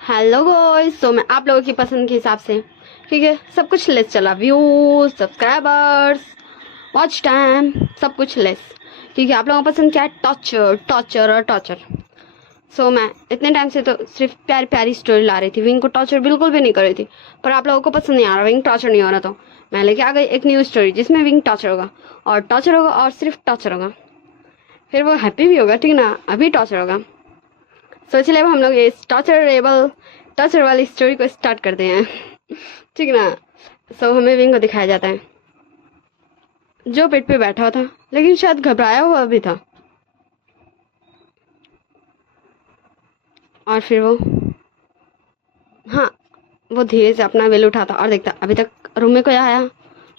Hello guys. तो मैं आप लोगों की पसंद के हिसाब से ठीक है सब कुछ लेस चला, व्यूज, सब्सक्राइबर्स, वॉच टाइम, सब कुछ लेस। ठीक है, आप लोगों को पसंद क्या है? टॉर्चर टॉर्चर और टॉर्चर। मैं इतने टाइम से तो सिर्फ प्यारी प्यारी स्टोरी ला रही थी, विंग को टॉर्चर बिल्कुल भी नहीं कर रही थी, पर आप लोगों को पसंद नहीं आ रहा, विंग टॉर्चर नहीं हो रहा, तो मैं लेके आ गई एक न्यू स्टोरी जिसमें विंग टॉर्चर होगा और टॉर्चर होगा और सिर्फ टॉर्चर होगा। फिर वो हैप्पी भी होगा, ठीक ना? अभी टॉर्चर होगा। चलिए अब हम लोग ये टॉर्चर वाली स्टोरी को स्टार्ट करते हैं। ठीक ना? हमें विंग को दिखाया जाता है जो पेट पे बैठा हुआ था, लेकिन शायद घबराया हुआ भी था। और फिर वो धीरे से अपना वेल उठाता और देखता अभी तक रूम में कोई आया,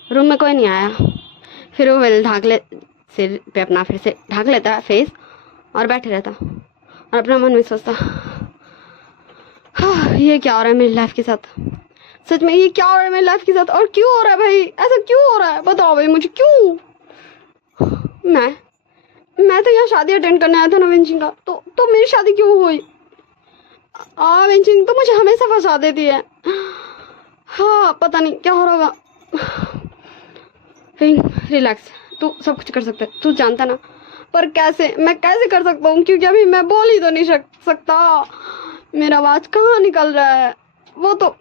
रूम में कोई नहीं आया। फिर वो वेल सिर पे अपना फिर से ढाक लेता है फेस और बैठे रहता और अपना मन में सोचता, ये क्या हो रहा है मेरी लाइफ के साथ? सच में ये क्या हो रहा है मेरी लाइफ के साथ? और क्यों हो रहा है भाई? ऐसा क्यों हो रहा है? बताओ भाई मुझे, क्यों? मैं तो यहाँ शादी अटेंड करने आया था ना वेंचिंग का, तो मेरी शादी क्यों हुई? वेंचिंग तो मुझे हमेशा फंसा देती है। हाँ, पता नहीं क्या हो रहा होगा। रिलैक्स, तू सब कुछ कर सकता है, तू जानता ना। पर कैसे? मैं कैसे कर सकता हूँ? क्योंकि अभी मैं बोल ही तो नहीं सकता, मेरा आवाज कहाँ निकल रहा है। वो तो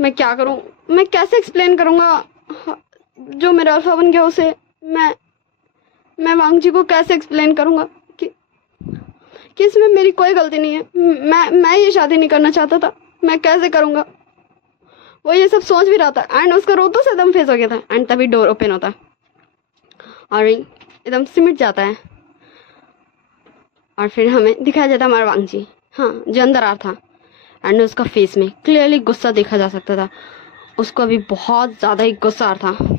मैं क्या करूं? मैं कैसे एक्सप्लेन करूंगा जो मेरा अल्फा बन गया उसे? मैं वांग जी को कैसे एक्सप्लेन करूंगा कि इसमें मेरी कोई गलती नहीं है? मैं ये शादी नहीं करना चाहता था, मैं कैसे करूंगा? वो ये सब सोच भी रहा था एंड उसका रोते से दम फेस हो गया था एंड तभी डोर ओपन होता और एकदम सिमट जाता है और फिर हमें दिखाया जाता हमारा वांग जी, हाँ, जो अंदर आ था एंड उसका फेस में क्लियरली गुस्सा देखा जा सकता था। उसको अभी बहुत ज़्यादा ही गुस्सा आ रहा था,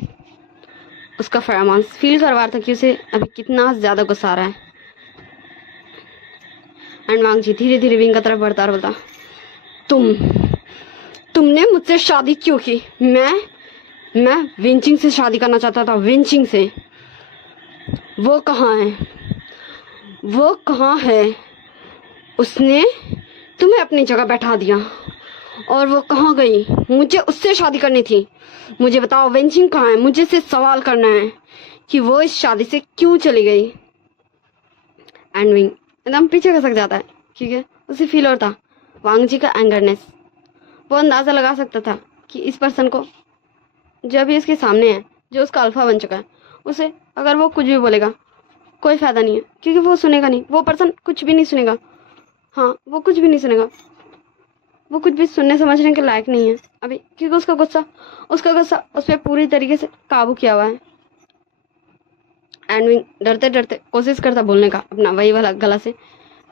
उसका फरमांस फील करवा रहा था कि उसे अभी कितना ज़्यादा गुस्सा आ रहा है। एंड वांग जी धीरे धीरे विंग की तरफ बढ़ता और बोलता, तुमने मुझसे शादी क्यों की? मैं विंचिंग से शादी करना चाहता था, विंचिंग से। वो कहाँ है? उसने तुम्हें अपनी जगह बैठा दिया और वो कहाँ गई? मुझे उससे शादी करनी थी। मुझे बताओ वेंचिंग कहाँ है? मुझे से सवाल करना है कि वो इस शादी से क्यों चली गई। एंड विंग एकदम पीछे खसक जाता है, ठीक है? उसे फील होता वांग जी का एंगरनेस। वो अंदाजा लगा सकता था कि इस पर्सन को जो अभी इसके सामने है, जो उसका अल्फा बन चुका है, उसे अगर वो कुछ भी बोलेगा कोई फायदा नहीं है, क्योंकि वो सुनेगा नहीं। वो पर्सन कुछ भी नहीं सुनेगा। हाँ, वो कुछ भी नहीं सुनेगा। वो कुछ भी सुनने समझने के लायक नहीं है अभी, क्योंकि उसका गुस्सा उस पर पूरी तरीके से काबू किया हुआ है। एंड विंग डरते डरते कोशिश करता बोलने का अपना वही वाला गला से,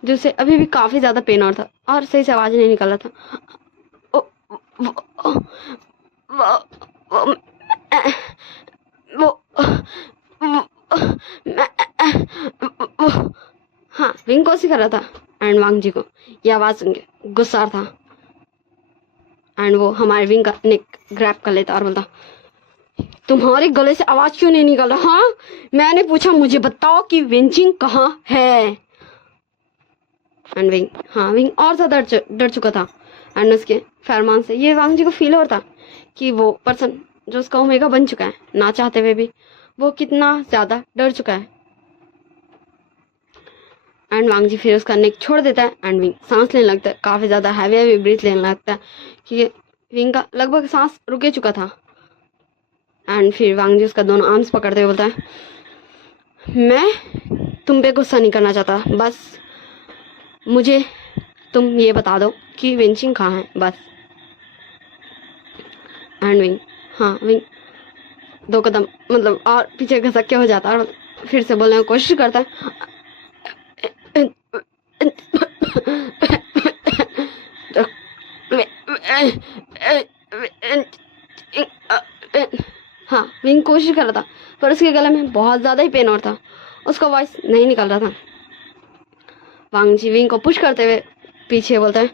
जो उसे अभी भी काफी ज्यादा पेन और था और सही से आवाज नहीं निकल रहा था। वो वो वो वो वो वो हाँ, विंग कोशिश कर रहा था एंड वांग जी को ये आवाज सुन के गुस्सा था एंड वो हमारे विंग का नेक ग्रैब कर लेता और बोलता, तुम्हारे गले से आवाज क्यों नहीं निकल रहा? हाँ, मैंने पूछा, मुझे बताओ कि वेंचिंग कहाँ है? एंड विंग और ज्यादा डर चुका था एंड उसके फरमान से ये वांग जी को फील हो रहा था कि वो पर्सन जो उसका ओमेगा बन चुका है, ना चाहते हुए भी वो कितना ज्यादा डर चुका है। एंड वांग जी फिर उसका नेक छोड़ देता है एंड विंग सांस लेने लगता है, काफी ज्यादा हैवी ब्रीथ लेने लगता है कि विंग का लगभग सांस रुके चुका था। एंड फिर वांग जी उसका दोनों आर्म्स पकड़ते हुए बोलता है, मैं तुम पे गुस्सा नहीं करना चाहता, बस मुझे तुम ये बता दो कि वेंचिंग कहाँ है, बस। एंड विंग दो कदम मतलब और पीछे घसक के हो जाता है और फिर से बोलने की कोशिश करता है। हाँ, विंग कोशिश कर रहा था पर उसके गले में बहुत ज्यादा ही पेन और था, उसका वॉइस नहीं निकल रहा था। वांग जी विंग को पुश करते हुए पीछे बोलता है,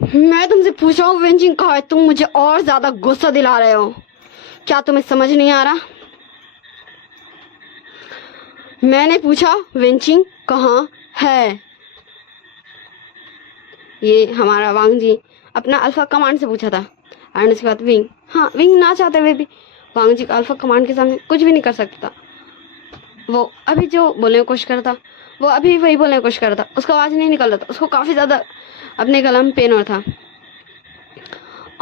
मैं तुमसे पूछ रहा हूँ वेंचिंग कहाँ है? तुम मुझे और ज्यादा गुस्सा दिला रहे हो, क्या तुम्हें समझ नहीं आ रहा? मैंने पूछा वेंचिंग कहाँ है? ये हमारा वांग जी अपना अल्फा कमांड से पूछा था। एंड उसके बाद विंग, हाँ विंग ना चाहते हुए भी वांग जी का अल्फा कमांड के सामने कुछ भी नहीं कर सकता था। वो अभी जो बोलने की कोशिश कर रहा था वो अभी वही बोलने की कोशिश कर रहा था, उसका आवाज़ नहीं निकल रहा था, उसको काफ़ी ज़्यादा अपने गला में पेन हो रहा था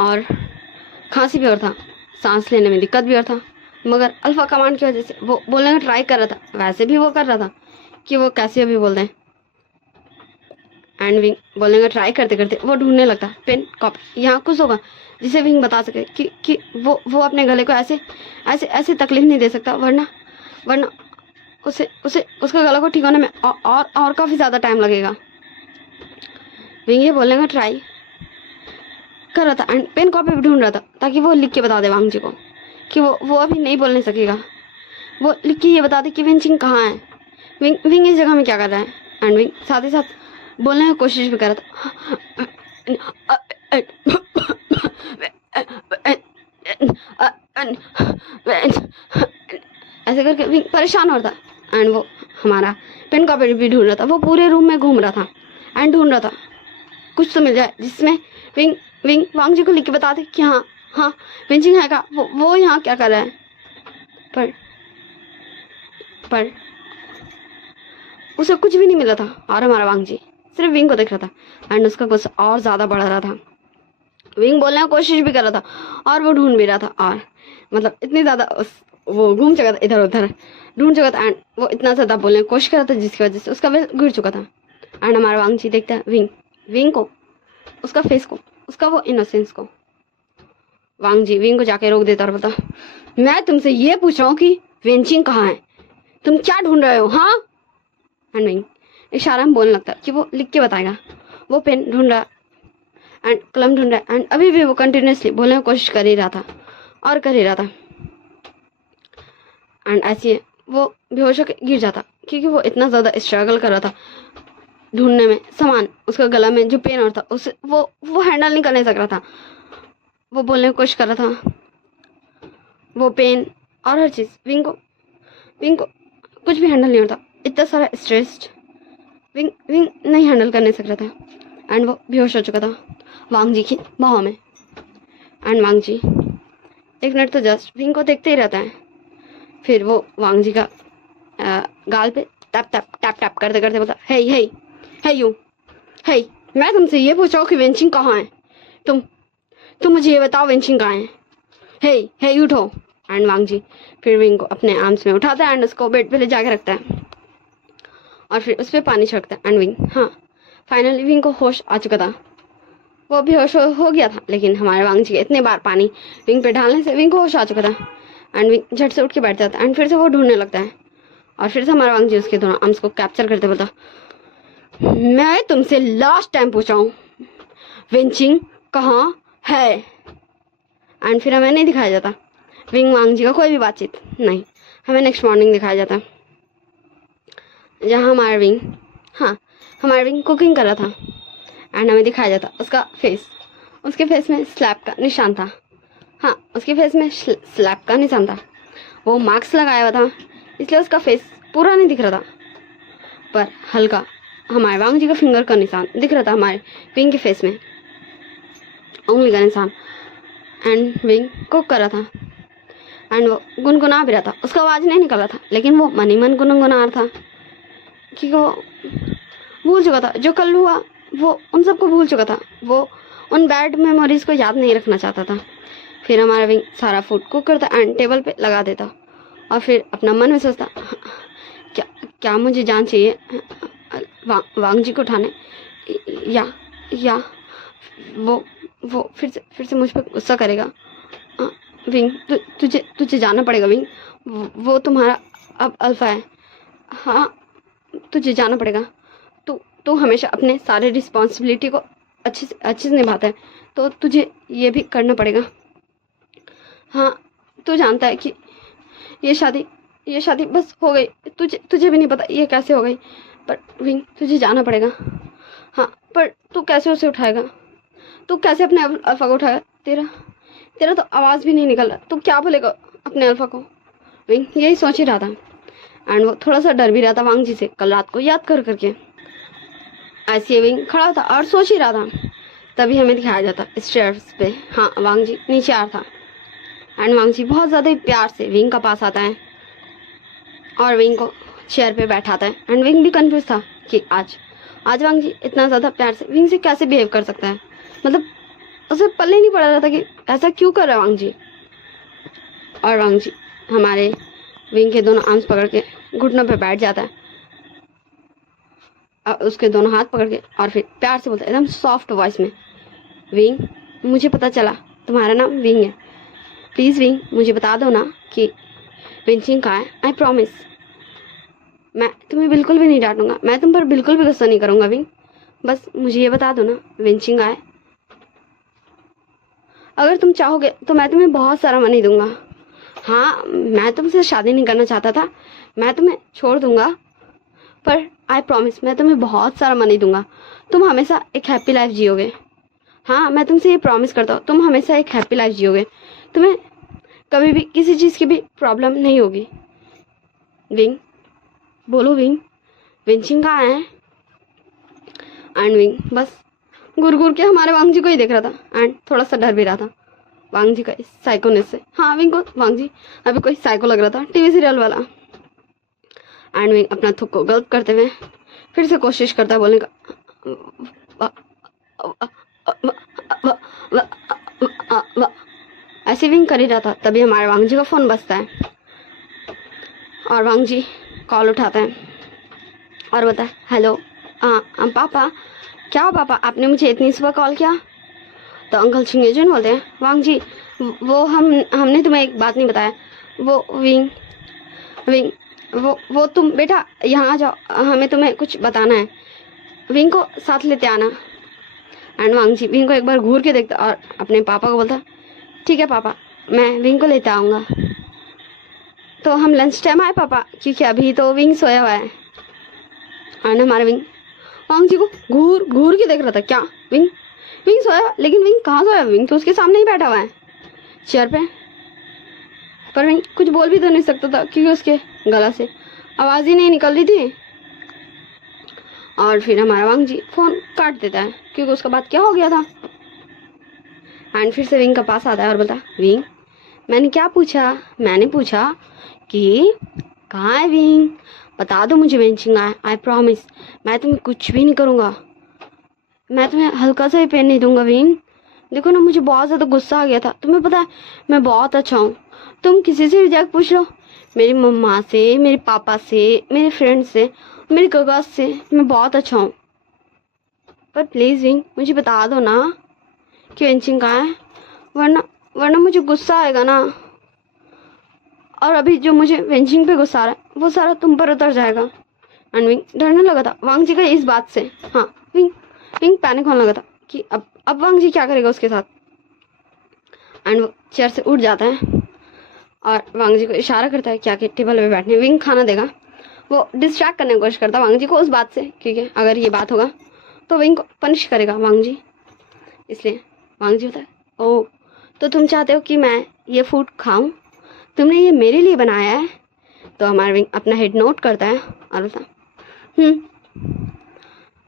और खांसी भी हो रहा था, सांस लेने में दिक्कत भी हो रहा था। मगर अल्फा कमांड की वजह से वो बोलने का ट्राई कर रहा था, वैसे भी वो कर रहा था कि वो कैसे अभी बोल रहे हैं। एंड विंग बोलने का ट्राई करते करते वो ढूंढने लगता पेन कॉपी, यहाँ कुछ होगा जिसे विंग बता सके कि वो अपने गले को ऐसे ऐसे ऐसे तकलीफ नहीं दे सकता, वरना उसे उसका गला को ठीक होने में और काफ़ी ज़्यादा टाइम लगेगा। विंग ये बोलने का ट्राई कर रहा था एंड पेन कॉपी भी ढूंढ रहा था ताकि वो लिख के बता दे वांग जी को कि वो अभी नहीं बोलने सकेगा। वो लिख के ये बता दे कि वेंचिंग कहाँ है, विंग इस जगह में क्या कर रहा है। एंड विंग साथ ही साथ बोलने की कोशिश भी कर रहा था, ऐसे करके विंग परेशान हो रहा था। एंड वो हमारा पेन कॉपी भी ढूंढ रहा था, वो पूरे रूम में घूम रहा था एंड ढूंढ रहा था कुछ तो मिल जाए जिसमें विंग वांग जी को लिख के बता दे कि हाँ वेंचिंग है का, वो यहाँ क्या कर रहा है। पर उसे कुछ भी नहीं मिला था और हमारा वांग जी सिर्फ विंग को देख रहा था एंड उसका गुस्सा और ज़्यादा बढ़ रहा था। विंग बोलने की कोशिश भी कर रहा था और वो ढूंढ भी रहा था और मतलब इतनी ज़्यादा वो घूम चुका था, इधर उधर ढूंढ चुका था एंड वो इतना ज़्यादा बोलने की कोशिश कर रहा था जिसकी वजह से उसका वेल गिर चुका था। एंड हमारा वांग जी देखता है विंग को, उसका फेस को, उसका वो इनोसेंस को। वांग जी विंग को जाके रोक देता और बोलता, मैं तुमसे ये पूछ रहा हूँ कि वेंचिंग कहाँ है, तुम क्या ढूंढ रहे हो। हाँ एंड विंग इशारा में बोलने लगता कि वो लिख के बताएगा। वो पेन ढूंढ रहा एंड कलम ढूंढ रहा एंड अभी भी वो कंटिन्यूसली बोलने की कोशिश कर ही रहा था और कर ही रहा था। एंड ऐसे वो बेहोश होकर गिर जाता क्योंकि वो इतना ज़्यादा स्ट्रगल कर रहा था ढूंढने में सामान, उसका गला में जो पेन हो रहा था उसे वो हैंडल नहीं करने सक रहा था। वो बोलने की कोशिश कर रहा था, वो पेन और हर चीज़ विंग को कुछ भी हैंडल नहीं होता, इतना सारा स्ट्रेस्ड विंग नहीं हैंडल करने सक रहा था एंड वो बेहोश हो चुका था वांग जी की बाहों में। एंड वांग जी एक मिनट तो जस्ट विंग को देखते ही रहता है, फिर वो वांग जी का गाल पे टैप टैप टैप टैप करते करते बोलता, हे यू, मैं तुमसे ये पूछा कि वेंचिंग कहाँ है, तुम मुझे ये बताओ वेंचिंग कहाँ है, हे उठो। एंड वांग जी फिर विंग को अपने आर्म्स में उठाता है एंड उसको बेड पे ले जाके रखता है और फिर उस पर पानी छिड़कता है। एंड विंग, हाँ फाइनली विंग को होश आ चुका था, वो बेहोश हो गया था, लेकिन हमारे वांग जी के इतने बार पानी विंग पे डालने से विंग को होश आ चुका था। एंड विंग झट से उठ के बैठ जाता है एंड फिर से वो ढूंढने लगता है और फिर से हमारा वांग जी उसके दोनों आर्म्स को कैप्चर करते बोलता, मैं तुमसे लास्ट टाइम पूछा हूँ वेंचिंग कहाँ है। एंड फिर हमें नहीं दिखाया जाता विंग वांग जी का कोई भी बातचीत नहीं, हमें नेक्स्ट मॉर्निंग दिखाया जाता जहाँ हमारा विंग कुकिंग कर रहा था एंड हमें दिखाया जाता उसका फेस, उसके फेस में स्लैप का निशान था। हाँ उसके फेस में स्लैप का निशान था, वो मास्क लगाया हुआ था इसलिए उसका फेस पूरा नहीं दिख रहा था, पर हल्का हमारे वांग जी का फिंगर का निशान दिख रहा था हमारे विंग के फेस में, उंगली का निशान। एंड विंग कुक कर रहा था एंड वो गुनगुना भी रहा था, उसका आवाज़ नहीं निकल रहा था लेकिन वो मन ही मन गुनगुना रहा था क्योंकि वो भूल चुका था जो कल हुआ, वो उन सबको भूल चुका था, वो उन बैड मेमोरीज को याद नहीं रखना चाहता था। फिर हमारा विंग सारा फूड कुक करता एंड टेबल पे लगा देता और फिर अपना मन में सोचता, क्या मुझे जान चाहिए वांग जी को उठाने या वो फिर से मुझ पर गुस्सा करेगा। विंग तुझे जाना पड़ेगा विंग, वो तुम्हारा अब अल्फा है। हाँ तुझे जाना पड़ेगा, तू हमेशा अपने सारे रिस्पॉन्सिबिलिटी को अच्छे से निभाता है तो तुझे ये भी करना पड़ेगा। हाँ तू जानता है कि ये शादी बस हो गई, तुझे भी नहीं पता ये कैसे हो गई, पर विंग तुझे जाना पड़ेगा। हाँ पर तू कैसे उसे उठाएगा, तू कैसे अपने अल्फा को उठाएगा, तेरा तो आवाज़ भी नहीं निकल रहा, तू क्या बोलेगा अपने अल्फा को। विंग यही सोच ही रहा था एंड वो थोड़ा सा डर भी रहा था वांग जी से कल रात को याद करके। ऐसे विंग खड़ा था और सोच ही रहा था, तभी हमें दिखाया जाता स्टेयर्स पे। हाँ, वांग जी नीचे आ रहा था एंड वांग जी बहुत ज़्यादा ही प्यार से विंग का पास आता है और विंग को चेयर पे बैठाता है एंड विंग भी कंफ्यूज था कि आज वांग जी इतना ज़्यादा प्यार से विंग से कैसे बिहेव कर सकता है। मतलब उसे पल्ले नहीं पड़ रहा था कि ऐसा क्यों कर रहा है वांग जी। और वांग जी हमारे विंग के दोनों आर्म्स पकड़ के घुटनों पे बैठ जाता है, उसके दोनों हाथ पकड़ के और फिर प्यार से बोलता है एकदम सॉफ्ट वॉइस में, विंग मुझे पता चला तुम्हारा नाम विंग है, प्लीज़ विंग मुझे बता दो ना कि विंचिंग कहाँ है। आई प्रॉमिस मैं तुम्हें बिल्कुल भी नहीं डांटूंगा, मैं तुम पर बिल्कुल भी गुस्सा नहीं करूंगा विंग, बस मुझे ये बता दो ना विंचिंग कहाँ है। अगर तुम चाहोगे तो मैं तुम्हें बहुत सारा मनी दूंगा। हाँ, मैं तुमसे शादी नहीं करना चाहता था, मैं तुम्हें छोड़ दूंगा, पर आई प्रॉमिस मैं तुम्हें बहुत सारा मनी दूंगा, तुम हमेशा एक हैप्पी लाइफ जियोगे। हाँ, मैं तुमसे ये प्रॉमिस करता हूँ, तुम हमेशा एक हैप्पी लाइफ जियोगे, तुम्हें कभी भी किसी चीज़ की भी प्रॉब्लम नहीं होगी। विंग बोलो विंग, विंचिंग कहाँ है। एंड विंग बस घूर घूर के हमारे वांग जी को ही देख रहा था एंड थोड़ा सा डर भी रहा था वांग जी का इस साइकोनेस से। हाँ, विंग को वांग जी अभी कोई साइको लग रहा था, टीवी सीरियल वाला। एंड विंग अपना थुक को गल्प करते हुए फिर से कोशिश करता है बोलने का, ऐसे विंग कर ही रहा था, तभी हमारे वांग जी का फ़ोन बजता है और वांग जी कॉल उठाते हैं और बोलता है, हेलो पापा। क्या हो पापा, आपने मुझे इतनी सुबह कॉल किया। तो अंकल छिंगेजन बोलते हैं, वांग जी वो हमने तुम्हें एक बात नहीं बताया, वो विंग वो तुम बेटा यहाँ आ जाओ, हमें तुम्हें कुछ बताना है, विंग को साथ लेते आना। एंड वांग जी विंग को एक बार घूर के देखता और अपने पापा को बोलता, ठीक है पापा मैं विंग को लेते आऊँगा। तो हम लंच टाइम आए पापा, क्योंकि अभी तो विंग सोया हुआ है। एंड हमारा विंग वांग जी को घूर घूर के देख रहा था, क्या विंग सोया, लेकिन विंग कहाँ सोया, विंग तो उसके सामने ही बैठा हुआ है चेयर पे, पर विंग कुछ बोल भी तो नहीं सकता था क्योंकि उसके गला से आवाज़ ही नहीं निकल रही थी। और फिर हमारा वांग जी फ़ोन काट देता है क्योंकि उसका बात क्या हो गया था। एंड फिर से विंग का पास आता है और बोलता, विंग मैंने क्या पूछा, मैंने पूछा कि कहाँ है विंग, बता दो मुझे विंचिंग है, आई प्रॉमिस मैं तुम्हें कुछ भी नहीं करूँगा, मैं तुम्हें हल्का सा भी पेन नहीं दूंगा विंग। देखो ना मुझे बहुत ज़्यादा गुस्सा आ गया था, तुम्हें पता है मैं बहुत अच्छा हूँ, तुम किसी से भी जाकर पूछ लो, मेरी मम्मा से, मेरे पापा से, मेरे फ्रेंड्स से, मेरे कज़न से, मैं बहुत अच्छा हूँ, पर प्लीज़ विंग मुझे बता दो ना कि विंचिंग कहाँ है, वरना मुझे गुस्सा आएगा ना, और अभी जो मुझे विंचिंग पे गुस्सा आ रहा है वो सारा तुम पर उतर जाएगा। एंड विंग डरने लगा था वांग जी का इस बात से। हाँ, विंग पैनिक होने लगा था कि अब वांग जी क्या करेगा उसके साथ। एंड वो चेयर से उठ जाता है और वांग जी को इशारा करता है कि आके टेबल पे बैठने, विंग खाना देगा। वो डिस्ट्रैक्ट करने की कोशिश करता है वांग जी को उस बात से, क्योंकि अगर ये बात होगा तो विंग को पनिश करेगा वांग जी, इसलिए वांग जी होता है, ओह तो तुम चाहते हो कि मैं ये फूड खाऊं, तुमने ये मेरे लिए बनाया है। तो हमारा विंग अपना हेड नोट करता है और बोलता,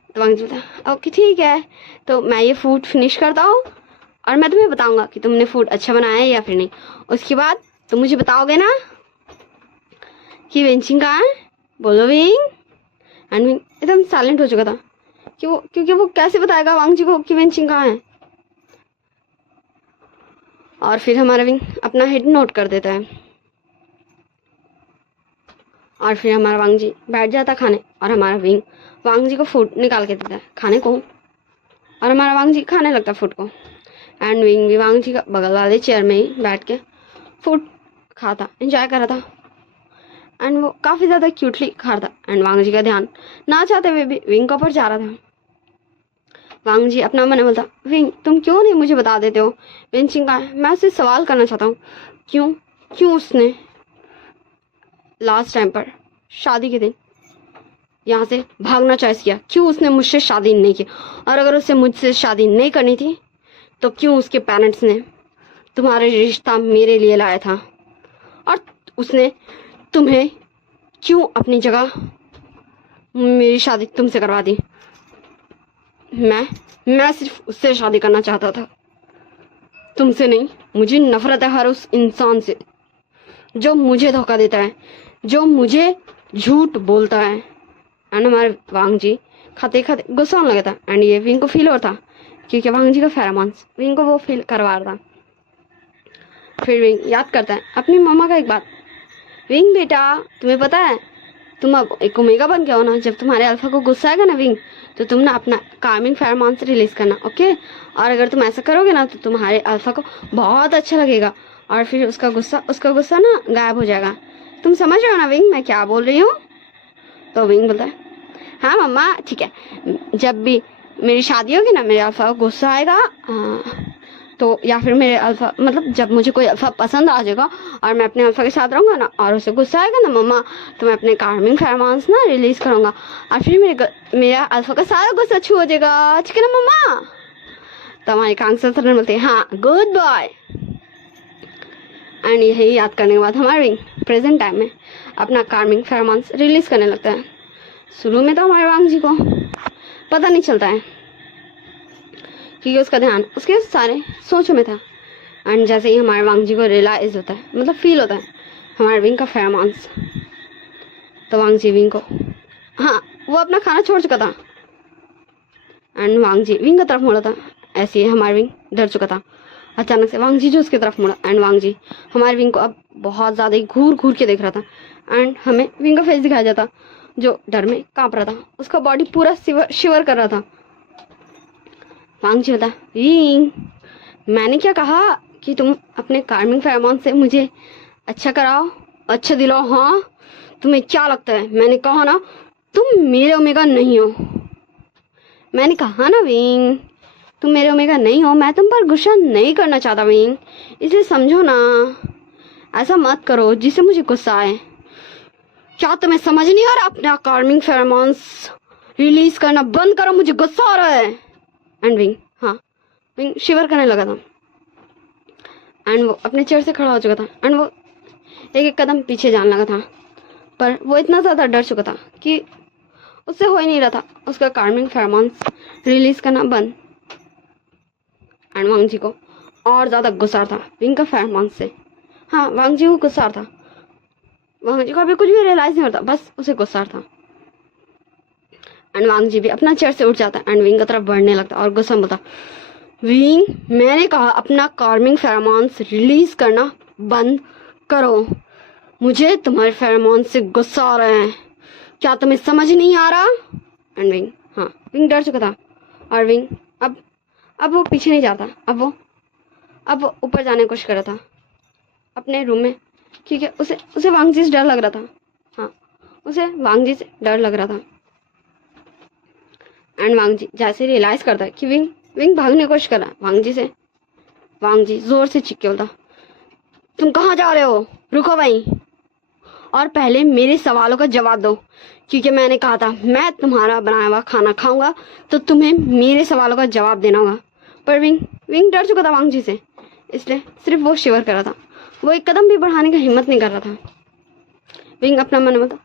तो वांग जी बोलता, ओके ठीक है, तो मैं ये फूड फिनिश करता हूँ और मैं तुम्हें बताऊंगा कि तुमने फूड अच्छा बनाया है या फिर नहीं, उसके बाद तुम मुझे बताओगे ना कि विंचिंग कहाँ है, बोलो विंग। एंड विंग एकदम साइलेंट हो चुका था कि क्योंकि वो कैसे बताएगा वांग जी को कि विंचिंग कहाँ है। और फिर हमारा विंग अपना हेड नोट कर देता है और फिर हमारा वांग जी बैठ जाता खाने और हमारा विंग वांग जी को फूड निकाल के देता है खाने को और हमारा वांग जी खाने लगता है फूड को। एंड विंग भी वांग जी का बगल वाले चेयर में ही बैठ के फूड खाता, एंजॉय कर रहा था एंड वो काफ़ी ज़्यादा क्यूटली खा रहा था। एंड वांग जी का ध्यान ना चाहते हुए भी विंग के ऊपर जा रहा था। वांग जी अपना मन बोलता, विंग तुम क्यों नहीं मुझे बता देते हो विंचिंग का है, मैं उससे सवाल करना चाहता हूँ, क्यों उसने लास्ट टाइम पर शादी के दिन यहाँ से भागना चॉइस किया, क्यों उसने मुझसे शादी नहीं की, और अगर उसे मुझसे शादी नहीं करनी थी तो क्यों उसके पेरेंट्स ने तुम्हारा रिश्ता मेरे लिए लाया था, और उसने तुम्हें क्यों अपनी जगह मेरी शादी तुमसे करवा दी। मैं सिर्फ उससे शादी करना चाहता था, तुमसे नहीं। मुझे नफरत है हर उस इंसान से जो मुझे धोखा देता है, जो मुझे झूठ बोलता है। एंड हमारे वांग जी खाते खाते गुस्सा होने लगा था। एंड ये विंग को फील हो रहा था क्योंकि वांग जी का फेरोमोन्स विंग को वो फील करवा रहा था। फिर विंग याद करता है अपनी मम्मा का एक बात। विंग बेटा, तुम्हें पता है तुम अब एक ओमेगा बन गया हो ना। जब तुम्हारे अल्फा को गुस्सा आएगा ना विंग, तो तुम ना अपना कार्मिंग फेरोमोन्स रिलीज करना, ओके। और अगर तुम ऐसा करोगे ना तो तुम्हारे अल्फा को बहुत अच्छा लगेगा और फिर उसका गुस्सा ना गायब हो जाएगा। तुम समझ रहे हो ना विंग मैं क्या बोल रही हूँ? तो विंग बोलता है हाँ मम्मा ठीक है, जब भी मेरी शादी होगी ना मेरे अल्फा को गुस्सा आएगा तो, या फिर मेरे अल्फा मतलब जब मुझे कोई अल्फा पसंद आ जाएगा और मैं अपने अल्फा के साथ रहूंगा ना और उसे गुस्सा आएगा ना मम्मा, तो मैं अपने कार्मिंग फेरोमोन्स ना रिलीज करूंगा और फिर मेरा अल्फा का सारा गुस्सा छू हो जाएगा, ठीक है ना मम्मा? तो हमारे कांगसा सर बोलते हैं हाँ गुड बॉय। एंड यही याद करने के बाद हमारे विंग प्रेजेंट टाइम में अपना कार्मिंग फेरोमोन्स रिलीज करने लगता है। शुरू में तो हमारे वांग जी को पता नहीं चलता है क्योंकि उसका ध्यान उसके सारे सोचों में था। एंड जैसे ही हमारे वांग जी को रियलाइज होता है, मतलब फील होता है हमारे विंग का फेरोमोन्स, तो वांग जी विंग को हाँ वो अपना खाना छोड़ चुका था एंड वांग जी विंग की तरफ मुड़ा था। ऐसे ही हमारे विंग डर चुका था। अचानक से वांग जी जो उसकी तरफ मुड़ा एंड वांग जी हमारे विंग को अब बहुत ज़्यादा ही घूर घूर के देख रहा था। एंड हमें विंग का फेस दिखाया जाता जो डर में कांप रहा था, उसका बॉडी पूरा शिवर कर रहा था। वांग जी बता विंग मैंने क्या कहा कि तुम अपने कार्मिंग फेरोमोन्स से मुझे अच्छा कराओ, अच्छा दिलाओ। हाँ तुम्हें क्या लगता है मैंने कहा ना तुम मेरे ओमेगा नहीं हो। मैंने कहा ना विंग तुम मेरे ओमेगा नहीं हो। मैं तुम पर गुस्सा नहीं करना चाहता विंग, इसलिए समझो ना, ऐसा मत करो जिससे मुझे गुस्सा आए। क्या तुम्हें समझ नहीं आ रहा? अपना कार्मिंग फेरोमोन्स रिलीज करना बंद करो, मुझे गुस्सा आ रहा है। एंड विंग हाँ विंग शिवर करने लगा था एंड वो अपने चेयर से खड़ा हो चुका था एंड वो एक एक कदम पीछे जाने लगा था, पर वो इतना ज़्यादा डर चुका था कि उससे हो ही नहीं रहा था उसका कार्मिंग फेरोमोन्स रिलीज करना बंद। एंड वांग जी को और ज़्यादा गुस्सा था विंग का फेरोमोन्स से। हाँ वांग जी को गुस्सा था, वांग जी को अभी कुछ भी रियलाइज नहीं होता, बस उसे गुस्सा था। एंड वांग जी भी अपना चेयर से उठ जाता एंड विंग की तरफ बढ़ने लगता और गुस्सा बोलता विंग मैंने कहा अपना कार्मिंग फेरोमोन्स रिलीज करना बंद करो, मुझे तुम्हारे फेरोमोन्स से गुस्सा आ रहा है, क्या तुम्हें समझ नहीं आ रहा? एंड विंग हाँ विंग डर चुका था और विंग अब वो पीछे नहीं जाता, अब वो ऊपर जाने की कोशिश कर रहा था अपने रूम में, क्योंकि उसे वांग जी से डर लग रहा था। हाँ उसे वांग जी से डर लग रहा था। एंड वांग जी जैसे रियलाइज करता है कि विंग भागने की कोशिश कर रहा है वांग जी से, वांग जी जोर से चीख के बोलता तुम कहाँ जा रहे हो? रुको वहीं और पहले मेरे सवालों का जवाब दो, क्योंकि मैंने कहा था मैं तुम्हारा बनाया हुआ खाना खाऊंगा तो तुम्हें मेरे सवालों का जवाब देना होगा। पर विंग डर चुका था वांग जी से, इसलिए सिर्फ वो शिवर कर रहा था, वो एक कदम भी बढ़ाने का हिम्मत नहीं कर रहा था। विंग अपना मन में था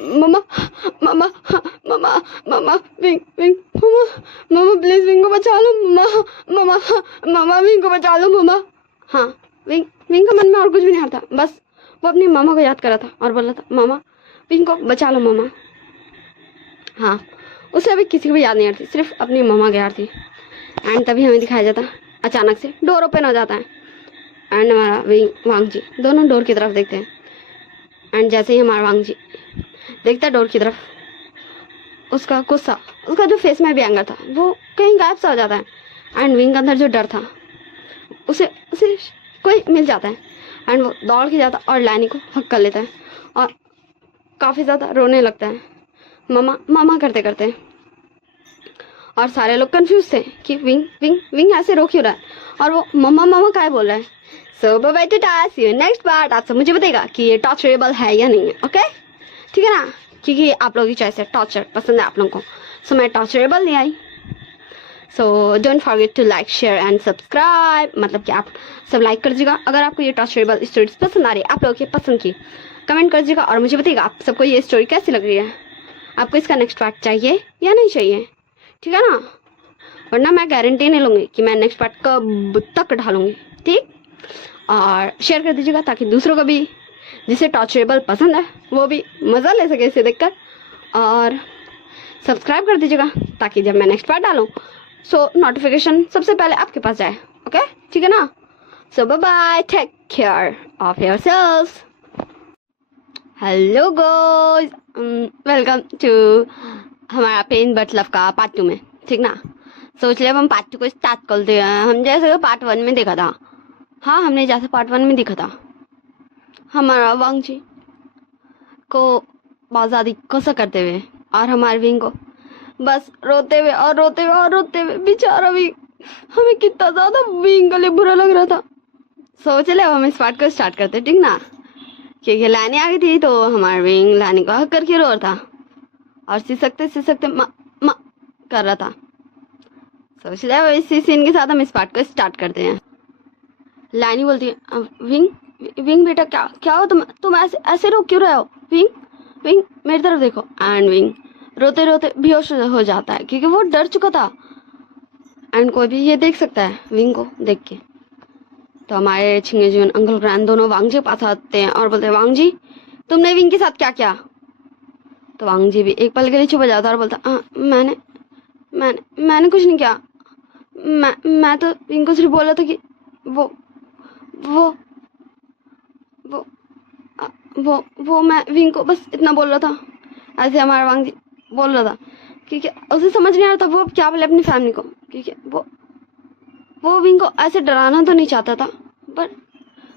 मम्मा मम्मा मम्मा मम्मा विंग मम्मा प्लीज विंग को बचा लो मम्मा मम्मा विंग को बचा लो मम्मा। हाँ विंग का मन में और कुछ भी नहीं आ रहा था, बस वो अपनी मामा को याद कर रहा था और बोल रहा था मामा विंग को बचा लो मम्मा। हाँ उसे अभी किसी को भी याद नहीं आ रही, सिर्फ अपनी मामा की याद थी। एंड तभी हमें दिखाया जाता अचानक से डोर ओपन हो जाता है एंड हमारा वांग जी दोनों डोर की तरफ देखते हैं। एंड जैसे ही हमारा वांग जी देखता है डोर की तरफ, उसका गुस्सा, उसका जो फेस में भी एंगर था वो कहीं गायब सा हो जाता है। एंड विंग के अंदर जो डर था उसे कोई मिल जाता है एंड वो दौड़ के जाता और लैनी को हक कर लेता है और काफ़ी ज़्यादा रोने लगता है मामा मामा करते करते। और सारे लोग कंफ्यूज थे कि विंग ऐसे रो क्यों रहा है और वो मम्मा मामा काय बोल रहा है। So bye tata, see you next part. आप सब मुझे बताएगा कि ये टॉर्चरेबल है या नहीं है, ओके ठीक है ना, क्योंकि आप लोगों की चॉइस है, टॉर्चर पसंद है आप लोगों को, सो मैं टॉर्चरेबल ले आई। So don't forget to like share and subscribe, मतलब कि आप सब लाइक कर दीजिएगा अगर आपको ये टॉर्चरेबल स्टोरीज पसंद आ रही है, आप लोगों की पसंद की कमेंट कर दीजिएगा और मुझे बताइएगा आप सबको ये स्टोरी कैसी लग रही है, आपको इसका नेक्स्ट पार्ट चाहिए या नहीं चाहिए, ठीक है ना, वरना मैं गारंटी नहीं लूँगी कि मैं नेक्स्ट पार्ट कब तक डालूँगी। ठीक, और शेयर कर दीजिएगा ताकि दूसरों को भी जिसे टॉर्चरेबल पसंद है वो भी मज़ा ले सके इसे देखकर, और सब्सक्राइब कर दीजिएगा ताकि जब मैं नेक्स्ट पार्ट डालूँ सो नोटिफिकेशन सबसे पहले आपके पास जाए। ओके, ठीक है ना। So bye bye, take care of yourselves. Hello guys, welcome to हमारा पेन बट लव का पार्ट 2 में। ठीक ना, सोच लिया अब हम पार्ट 2 को स्टार्ट करते हैं। हम जैसे पार्ट 1 में देखा था, हाँ हमने जैसे पार्ट 1 में देखा था, हमारा वांग जी को बहुत ज़्यादा गुस्सा करते हुए और हमारे विंग को बस रोते हुए और रोते हुए और रोते हुए, बेचारा विंग, हमें कितना ज़्यादा विंग के लिए बुरा लग रहा था। सोच लिया हम इस पार्ट को स्टार्ट करते, ठीक ना, क्योंकि लानी आ गई थी तो हमारा विंग लानी को हक करके रो रहा था और सिसकते माँ कर रहा था। सोच लिया इसी सीन के साथ हम इस पार्ट को स्टार्ट करते हैं। लानी बोलती है, विंग बेटा क्या हो तुम ऐसे रो क्यों रहे हो? विंग मेरी तरफ देखो। एंड विंग रोते रोते बेहोश हो जाता है क्योंकि वो डर चुका था, एंड कोई भी ये देख सकता है विंग को देख के। तो हमारे छिंगेजून अंकल ग्रैंड दोनों वांग जी के पास आते हैं और बोलते हैं, वांग जी तुमने विंग के साथ क्या किया? तो वांग जी भी एक पल के लिए चुप हो जाता है और बोलता, मैंने कुछ नहीं किया। मैं तो विंग को सिर्फ बोला था कि वो मैं विंग को बस इतना बोल रहा था। ऐसे हमारा वांग जी बोल रहा था क्योंकि उसे समझ नहीं आ रहा था वो क्या बोले अपनी फैमिली को, क्योंकि वो विंग को ऐसे डराना तो नहीं चाहता था,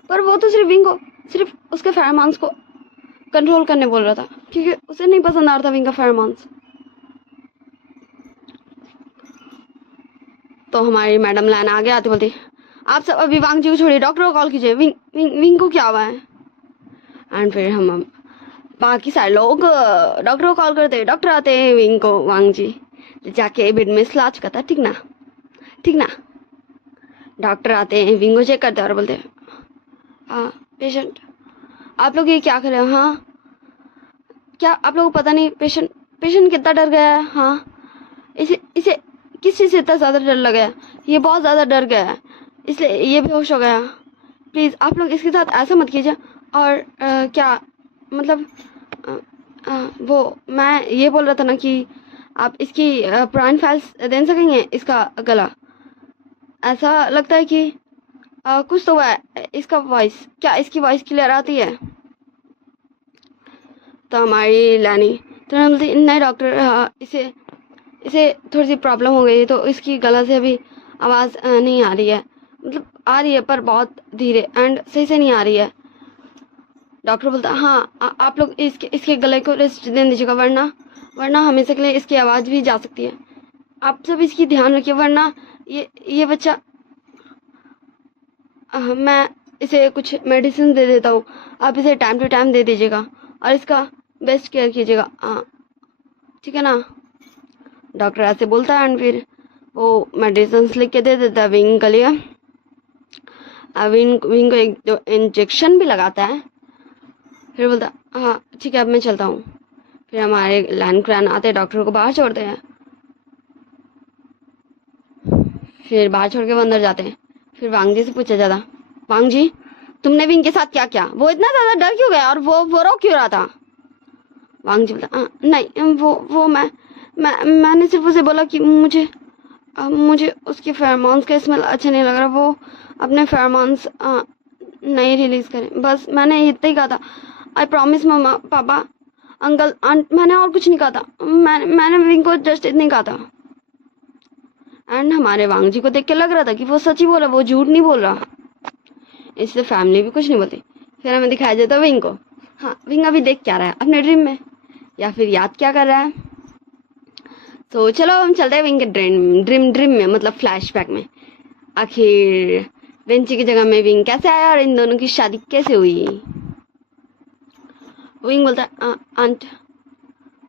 पर वो तो सिर्फ विंग को सिर्फ उसके फेरोमोन्स को कंट्रोल करने बोल रहा था क्योंकि उसे नहीं पसंद आ रहा था विंग का फेरोमोन्स। तो हमारी मैडम लाइन आगे आती बोलती, आप सब अभी वांग जी को छोड़िए, डॉक्टर को कॉल कीजिए, विंग को क्या हुआ है? एंड फिर हम बाकी सारे लोग डॉक्टर को कॉल करते, डॉक्टर आते हैं, विंग को वांग जी जाके बेड में सला चुका था। ठीक ना, डॉक्टर आते हैं, विंग को चेक करते हैं और बोलते हैं, हाँ पेशेंट आप लोग ये क्या कर रहे हो? हाँ क्या आप लोगों को पता नहीं पेशेंट कितना डर गया है? हाँ इसे किस चीज़ से इतना ज़्यादा डर लगा है? ये बहुत ज़्यादा डर गया है इसलिए ये बेहोश हो गया। प्लीज़ आप लोग इसके साथ ऐसा मत कीजिए। और क्या मतलब वो मैं ये बोल रहा था ना कि आप इसकी पुरानी फाइल्स दे सकेंगे, इसका गला ऐसा लगता है कि कुछ तो हुआ है। इसका वॉइस, क्या इसकी वॉइस क्लियर आती है? तो हमारी लानी तो बोलती, नहीं डॉक्टर इसे थोड़ी सी प्रॉब्लम हो गई है तो इसकी गला से अभी आवाज़ नहीं आ रही है, मतलब आ रही है पर बहुत धीरे एंड सही से नहीं आ रही है। डॉक्टर बोलता, हाँ आप लोग इसके गले को रेस्ट दे दीजिएगा, वरना हमेशा के लिए इसकी आवाज़ भी जा सकती है। आप सब इसकी ध्यान रखिए वरना ये बच्चा मैं इसे कुछ मेडिसिन दे देता हूँ, आप इसे टाइम टू टाइम दे दीजिएगा और इसका बेस्ट केयर कीजिएगा, ठीक है ना। डॉक्टर ऐसे बोलता है एंड फिर वो मेडिसिन लिख के दे देता है विंग के लिए। विंग को एक दो इंजेक्शन भी लगाता है, फिर बोलता, हाँ ठीक है अब मैं चलता हूँ। फिर हमारे लाइन क्रैन आते डॉक्टर को बाहर छोड़ते हैं, फिर बाहर छोड़ के वो अंदर जाते हैं। फिर वांग जी से पूछा जाता, वांग जी तुमने विंग के साथ क्या किया? वो इतना ज़्यादा डर क्यों गया और वो रो क्यों रहा था? वांग जी बोलता, नहीं वो मैंने सिर्फ उसे बोला कि मुझे उसके फेरोमोन्स का स्मेल अच्छा नहीं लग रहा, वो अपने फेरोमोन्स नहीं रिलीज़ करें, बस मैंने इतना ही कहा था। आई प्रॉमिस मम्मा पापा अंकल आंट, मैंने और कुछ नहीं कहा था, मैंने विंग को जस्ट इतना ही कहा था। एंड हमारे वांग जी को देख के लग रहा था कि वो सच ही बोल रहा, वो झूठ नहीं बोल रहा, इसलिए फैमिली भी कुछ नहीं बोलती। फिर हमें दिखाया जाता विंग को, हाँ विंग अभी देख क्या रहा है अपने ड्रीम में या फिर याद क्या कर रहा है। तो चलो हम चलते हैं विंग के ड्रीम में, मतलब फ्लैशबैक में। आखिर वेंची की जगह में विंग कैसे आया और इन दोनों की शादी कैसे हुई? विंग बोलता है, आंट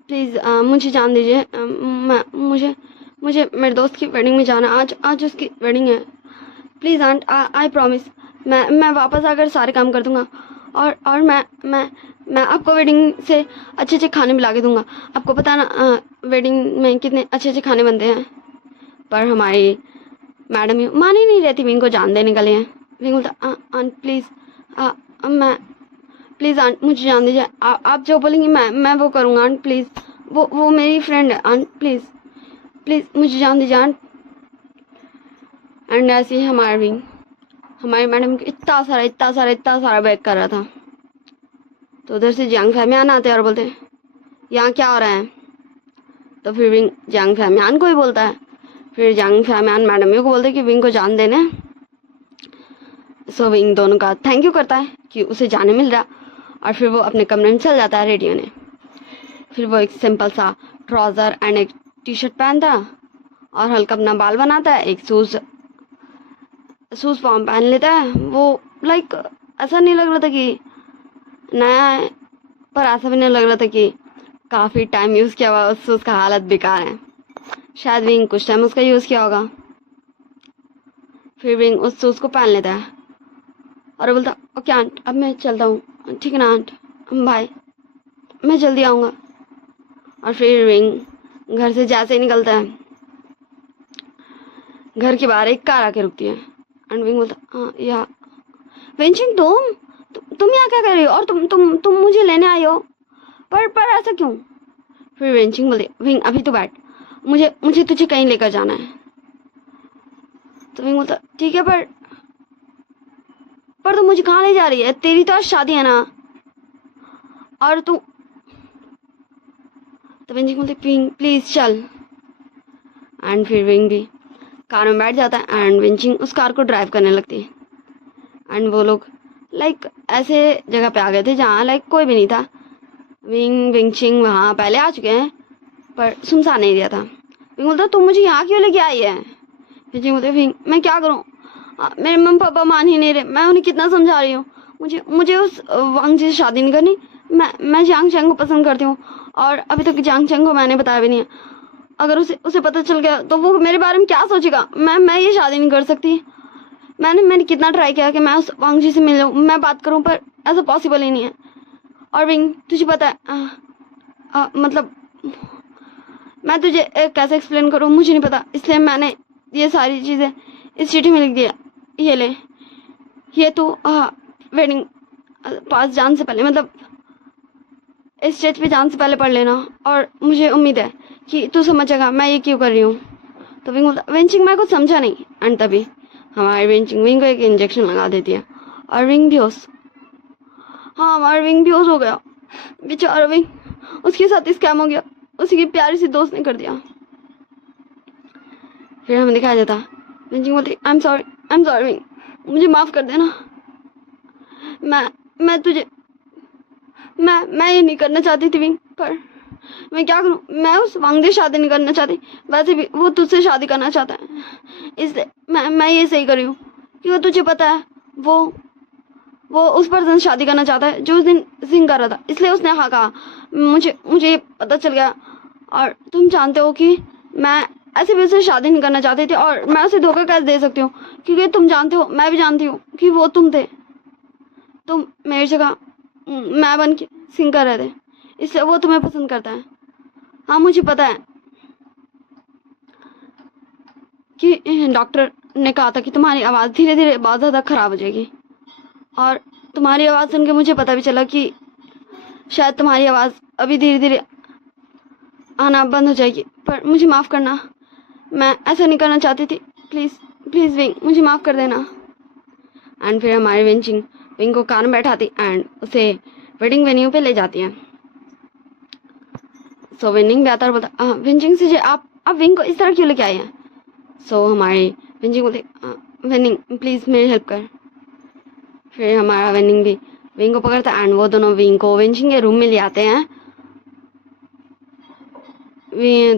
प्लीज़ मुझे जान दीजिए, मुझे मेरे दोस्त की वेडिंग में जाना, आज उसकी वेडिंग है। प्लीज़ आंट आई प्रॉमिस मैं वापस आकर सारे काम कर दूंगा और मैं आपको वेडिंग से अच्छे अच्छे खाने मिला के दूंगा। आपको पता है ना वेडिंग में कितने अच्छे अच्छे खाने बनते हैं। पर हमारी मैडम ही मान ही नहीं रहती विंग को जान देने के लिए। विंग बोलता आंट प्लीज़, मैं प्लीज़ आंट मुझे जान दीजिए, आप जो बोलेंगी मैं वो करूँगा आंट प्लीज़, वो मेरी फ्रेंड है आंट प्लीज़ प्लीज़ मुझे जान दीजिए आंट। एंड ऐसे ही हमारी मैडम इतना सारा बैग कर रहा था। तो उधर से जियांग फैमियान आते और बोलते यहाँ क्या हो रहा है। तो फिर विंग जियांग फैमियान को ही बोलता है। फिर जियांग फैमियान मैडम को बोलते कि विंग को जान देने। सो विंग दोनों का थैंक यू करता है कि उसे जाने मिल रहा, और फिर वो अपने कमरे में चल जाता है रेडी होने। फिर वो एक सिंपल सा ट्राउज़र एंड एक टी शर्ट पहनता है और हल्का अपना बाल बनाता है, एक शूज़ फॉर्म पहन लेता है। वो लाइक ऐसा नहीं लग रहा था कि नया है, पर ऐसा भी नहीं लग रहा था कि काफ़ी टाइम यूज़ किया हुआ उस शूज़ का हालत बेकार है। शायद विंग कुछ टाइम उसका यूज़ किया होगा। फिर विंग उस शूज़ को पहन लेता है और बोलता ओके आंट अब मैं चलता हूँ, ठीक है ना आंट, बाय, मैं जल्दी आऊँगा। और फिर विंग घर से जैसे ही निकलता है, घर के बाहर एक कार आके रुकती है। एंड विंग बोलता हाँ या वेंचिंग तुम यहाँ क्या कर रही हो, और तुम मुझे लेने आई हो, पर ऐसा क्यों। फिर वेंचिंग बोलती विंग अभी तो बैठ, मुझे तुझे कहीं लेकर जाना है। तो विंग बोलता ठीक है पर तू मुझे कहाँ ले जा रही है, तेरी तो आज शादी है ना, और तू। तो वेंचिंग बोलती विंग प्लीज चल। एंड फिर विंग भी कार में बैठ जाता है एंड विंचिंग उस कार को ड्राइव करने लगती है। एंड वो लोग लाइक ऐसे जगह पे आ गए थे जहाँ लाइक कोई भी नहीं था। विंचिंग वहाँ पहले आ चुके हैं पर सुनसान एरिया था। विंग बोलता तुम मुझे यहाँ क्यों लेके आई है। विंचिंग बोलते विंग मैं क्या करूँ, मेरे मम्मी पापा मान ही नहीं रहे, मैं उन्हें कितना समझा रही हूँ, मुझे उस वांग जी से शादी नहीं करनी, मैं जियांग चैंग को पसंद करती हूँ, और अभी तक जियांग चैंग को मैंने बताया भी नहीं है। अगर उसे पता चल गया तो वो मेरे बारे में क्या सोचेगा। मैं ये शादी नहीं कर सकती। मैंने कितना ट्राई किया कि मैं उस वांग जी से मिलूं, मैं बात करूं, पर ऐसा पॉसिबल ही नहीं है। और विंग तुझे पता है मतलब मैं तुझे कैसे एक्सप्लेन करूं, मुझे नहीं पता, इसलिए मैंने ये सारी चीज़ें इस चिट्ठी में लिख दिया, ये ले, ये तू वेडिंग पास जाने से पहले, मतलब इस स्टेज पे जाने से पहले पढ़ लेना, और मुझे उम्मीद है कि तू समझेगा मैं ये क्यों कर रही हूँ। तो विंग बोलता वेंचिंग मैं कुछ समझा नहीं। एंड तभी हमारी वेंचिंग विंग को एक इंजेक्शन लगा देती है और विंग बेहोश। हाँ हमारा विंग बेहोश हो गया, बेचारा विंग, उसके साथ स्कैम हो गया, उसी की प्यारी सी दोस्त ने कर दिया। फिर हमें दिखाया जाता विंचिंग बोलती आई एम सॉरी विंग, मुझे माफ़ कर देना, मैं तुझे मैं ये नहीं करना चाहती थी विंग, पर मैं क्या करूं, मैं उस वांग से शादी नहीं करना चाहती, वैसे भी वो तुझसे शादी करना चाहता है, इसलिए मैं ये सही कर रही हूँ, क्योंकि तुझे पता है वो उस पर्सन से शादी करना चाहता है जो उस दिन सिंग कर रहा था, इसलिए उसने हाँ कहा। मुझे ये पता चल गया, और तुम जानते हो कि मैं ऐसे भी उससे शादी नहीं करना चाहती थी, और मैं उसे धोखा कैसे दे सकती हूँ, क्योंकि तुम जानते हो, मैं भी जानती हूँ कि वो तुम थे, तुम मेरी जगह मैं बन के सिंग कर रहे थे, इसलिए वो तुम्हें पसंद करता है। हाँ मुझे पता है कि डॉक्टर ने कहा था कि तुम्हारी आवाज़ धीरे धीरे बहुत ज़्यादा ख़राब हो जाएगी, और तुम्हारी आवाज़ सुन के मुझे पता भी चला कि शायद तुम्हारी आवाज़ अभी धीरे धीरे आना बंद हो जाएगी, पर मुझे माफ़ करना, मैं ऐसा नहीं करना चाहती थी, प्लीज़ विंग मुझे माफ़ कर देना। एंड फिर हमारी विंग को कार में बैठाती एंड उसे वेडिंग वेन्यू पे ले जाती है। सो विंग भी आता है और बोलता विंचिंग से आप विंग को इस तरह क्यों लेके आए हैं। सो हमारी विंचिंग बोलती विंग प्लीज़ मेरी हेल्प कर। फिर हमारा विंग भी विंग को पकड़ता है एंड वो दोनों विंग को विंचिंग के रूम में ले आते हैं।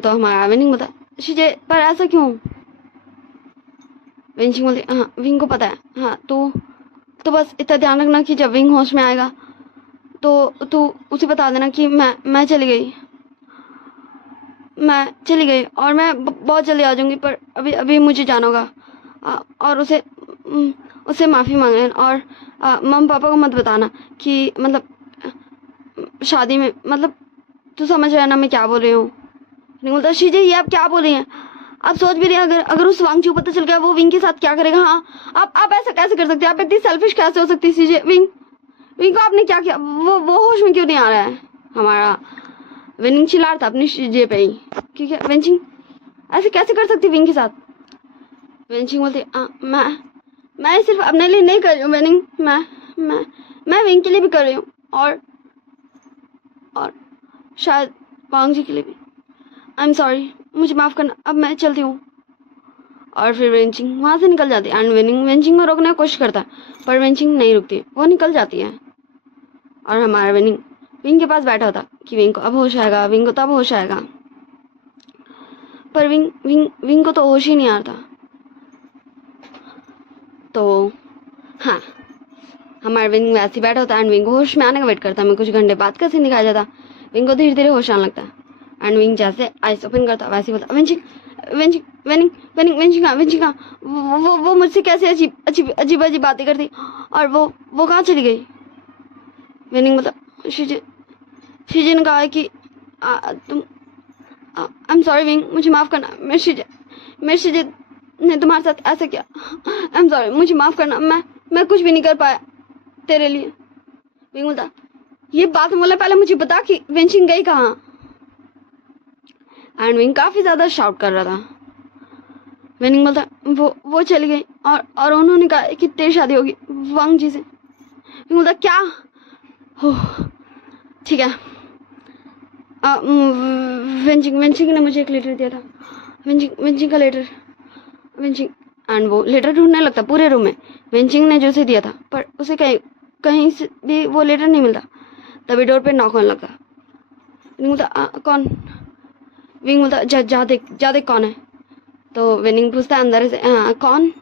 तो हमारा विंग बोलता शीजे पर ऐसा क्यों। विंचिंग बोलती हाँ विंग को पता है, हाँ तो बस इतना ध्यान रखना कि जब विंग होश में आएगा तो तू उसे बता देना कि मैं चली गई और मैं बहुत जल्दी आ जाऊंगी, पर अभी मुझे जाना होगा, और उससे माफ़ी मांगे और मम्मी पापा को मत बताना कि मतलब शादी में, मतलब तू समझ रहा है ना मैं क्या बोल रही हूँ। नहीं बोलता शीजे ये आप क्या बोल रही हैं, आप सोच भी रही हैं अगर अगर उस वांगचू को पता चल गया वो विंग के साथ क्या करेगा। हाँ आप ऐसा कैसे कर सकते हैं, आप इतनी सेल्फिश कैसे हो सकती शीजे। विंग विंग को आपने क्या किया, वो होश में क्यों नहीं आ रहा है। हमारा विनिंग चिल्ला रहा था अपनी शीजे पे ही, ठीक है वेंचिंग ऐसे कैसे कर सकती विंग के साथ। वेंचिंग बोलती मैं सिर्फ अपने लिए नहीं कर रही हूँ वेनिंग, मैं विंग के लिए भी कर रही हूँ और शायद वांग जी के लिए भी। आई एम सॉरी, मुझे माफ़ करना, अब मैं चलती हूँ। और फिर वेंचिंग वहाँ से निकल जाती है एंड विनिंग वेंचिंग को रोकने की कोशिश करता है पर वेंचिंग नहीं रुकती, वो निकल जाती है। और हमारा विनिंग विंग के पास बैठा होता कि विंग को अब होश आएगा, विंग को तब होश आएगा, पर विंग को तो होश ही नहीं आता। तो हाँ, हमारा विंग वैसे ही बैठा होता है एंड विंग को होश में आने का वेट करता है। मैं कुछ घंटे बाद कैसे निकाल जाता, विंग को धीरे धीरे होश आने लगता है एंड विंग जैसे आइस ओपन करता वैसे ही बोलता वेंचिंग वेंचिंग वेनिंग वेनिंग वेंचिंग वो मुझसे कैसे अजीब बातें करती और वो कहाँ चली गई। वेनिंग बोलता शीजे ने कहा है कि तुम आई एम सॉरी विंग, मुझे माफ़ करना, मेरे शीजे ने तुम्हारे साथ ऐसा किया, आई एम सॉरी, मुझे माफ़ करना, मैं कुछ भी नहीं कर पाया तेरे लिए। विंग बोलता ये बात बोला पहले मुझे बता कि वेंचिंग गई कहाँ। एंड विंग काफ़ी ज़्यादा शाउट कर रहा था। विनिंग बोलता वो चली गई और उन्होंने कहा कि तेरी शादी होगी वांग जी से। विंग बोलता क्या हो, ठीक है। वेंचिंग ने मुझे एक लेटर दिया था, वेंचिंग का लेटर, वेंचिंग एंड वो लेटर ढूंढने लगता पूरे रूम में वेंचिंग ने जो उसे दिया था, पर उसे कहीं से भी वो लेटर नहीं मिलता। तभी डोर पे नॉक होने लगता। विंग बोलता कौन। विंग बोलता जा देख कौन है। तो विनिंग पूछता अंदर से कौन।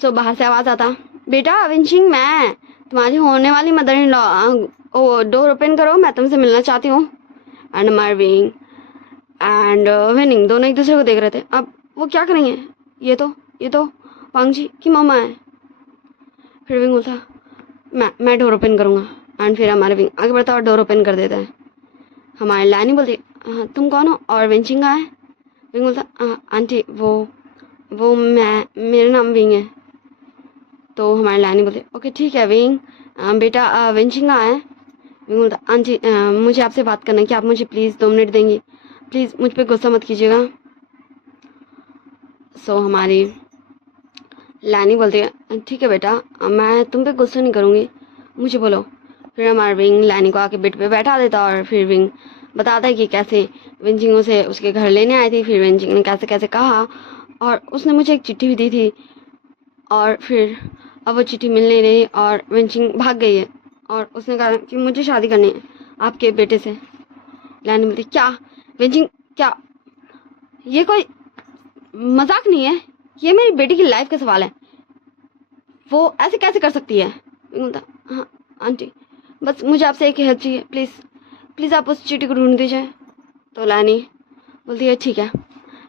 सो बाहर से आवाज़ आता बेटा वेंचिंग मैं तुम्हारी होने वाली मदर इन लॉ, ओ डोर ओपन करो, मैं तुमसे मिलना चाहती हूँ। एंड मार्विंग एंड विनिंग दोनों एक दूसरे को देख रहे थे। अब वो क्या करेंगे, ये तो वांग जी की मम्मा है। फिर विंग बोलता मैं डोर ओपन करूँगा एंड फिर हमारे विंग आगे बढ़ता और डोर ओपन कर देता है। हमारी लानी बोलती तुम कौन हो और वेंचिंग कहाँ है। विंग बोलता आंटी वो मेरा नाम विंग है। तो हमारी लानी बोलती ओके ठीक है विंग, बेटा वेंचिंग कहाँ है। विंग बोलता आंटी मुझे आपसे बात करना है, क्या आप मुझे प्लीज़ 2 मिनट देंगी, प्लीज़ मुझ पर गुस्सा मत कीजिएगा। सो हमारी लानी बोलती है ठीक है बेटा, मैं तुम पे गुस्सा नहीं करूँगी, मुझे बोलो। फिर हमारा विंग लानी को आके बेड पे बैठा देता और फिर विंग बताता है कि कैसे वेंचिंग उसे उसके घर लेने आई थी, फिर वेंचिंग ने कैसे कैसे कहा और उसने मुझे एक चिट्ठी भी दी थी और फिर अब वो चिट्ठी मिल नहीं रही और वेंचिंग भाग गई है और उसने कहा कि मुझे शादी करनी है आपके बेटे से। लानी बोलती क्या वेंचिंग, क्या ये कोई मजाक नहीं है, ये मेरी बेटी की लाइफ का सवाल है, वो ऐसे कैसे कर सकती है। बोलता हाँ आंटी बस मुझे आपसे एक हेल्प चाहिए, प्लीज़ आप उस चिट्ठी को ढूंढ दीजिए। तो लानी बोलती है ठीक है,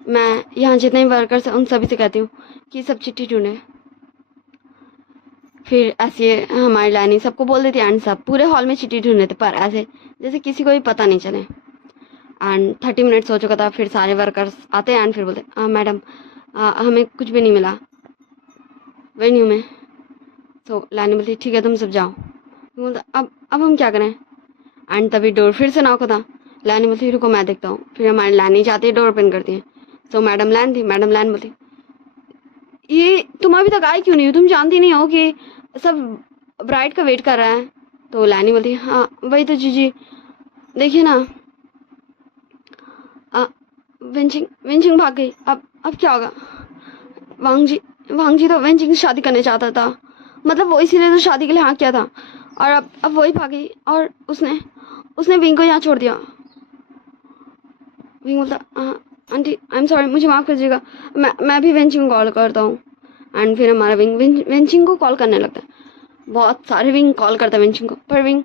मैं यहाँ जितने भी वर्कर्स हैं उन सभी से कहती हूँ कि सब चिट्ठी ढूंढे। फिर ऐसे हमारी लानी सबको बोल देती है एंड सब पूरे हॉल में चिट्ठी ढूंढ रहे थे पर ऐसे जैसे किसी को भी पता नहीं चले। एंड 30 मिनट्स हो चुका था। फिर सारे वर्कर्स आते हैं एंड फिर बोलते मैडम हमें कुछ भी नहीं मिला वेन्यू में। तो लानी बोलती ठीक है तुम सब जाओ। बोलता अब हम क्या करें। एंड तभी डोर फिर से नॉक होता। लानी बोलती रुको मैं देखता हूँ। फिर हमारी लानी जाती है डोर ओपन करती है। तो मैडम लैन थी। मैडम लैन बोलती ये तुम अभी तक आई क्यों नहीं हो, तुम जानती नहीं हो कि सब ब्राइड का वेट कर रहा है। तो लानी बोलती हाँ वही तो जीजी देखिए ना वेंचिंग भाग गई, अब क्या होगा। वांग जी तो वेंचिंग से शादी करने चाहता था, मतलब वो इसीलिए तो शादी के लिए हाँ किया था और अब वही भाग गई और उसने विंग को यहाँ छोड़ दिया। विंग बोलता आंटी आई एम सॉरी मुझे माफ़ कीजिएगा, मैं भी वेंचिंग को कॉल करता हूँ। एंड फिर हमारा विंग वेंचिंग को कॉल करने लगता है। बहुत सारे विंग कॉल करता है वेंचिंग को पर विंग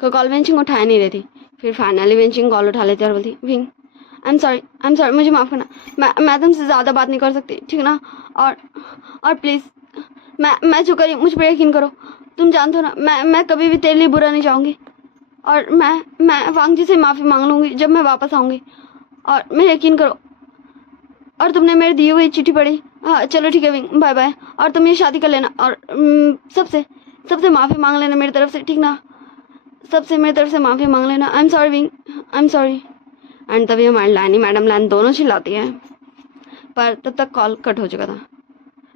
को कॉल वेंचिंग उठाया नहीं रहती। फिर फाइनली वेंचिंग कॉल उठा लेती है और बोलती विंग आई एम सॉरी मुझे माफ़ करना, मैं तुमसे ज़्यादा बात नहीं कर सकती ठीक है ना, और प्लीज़ मैं जो करी मुझ पर यकीन करो। तुम जानते हो ना, मैं कभी भी तेरे लिए बुरा नहीं चाहूँगी। और मैं वांग जी से माफ़ी मांग लूँगी जब मैं वापस आऊँगी। और मैं यकीन करो। और तुमने मेरे दिए हुए चिट्ठी पढ़ी। हाँ चलो ठीक है विंग, बाय बाय। और तुम ये शादी कर लेना और सबसे माफ़ी मांग लेना मेरी तरफ से, ठीक ना? सबसे मेरी तरफ से माफ़ी मांग लेना। आई am sorry wing, I am sorry. And तभी हमारी लैनी मैडम लैन दोनों चिल्लाती है, पर तब तक कॉल कट हो चुका था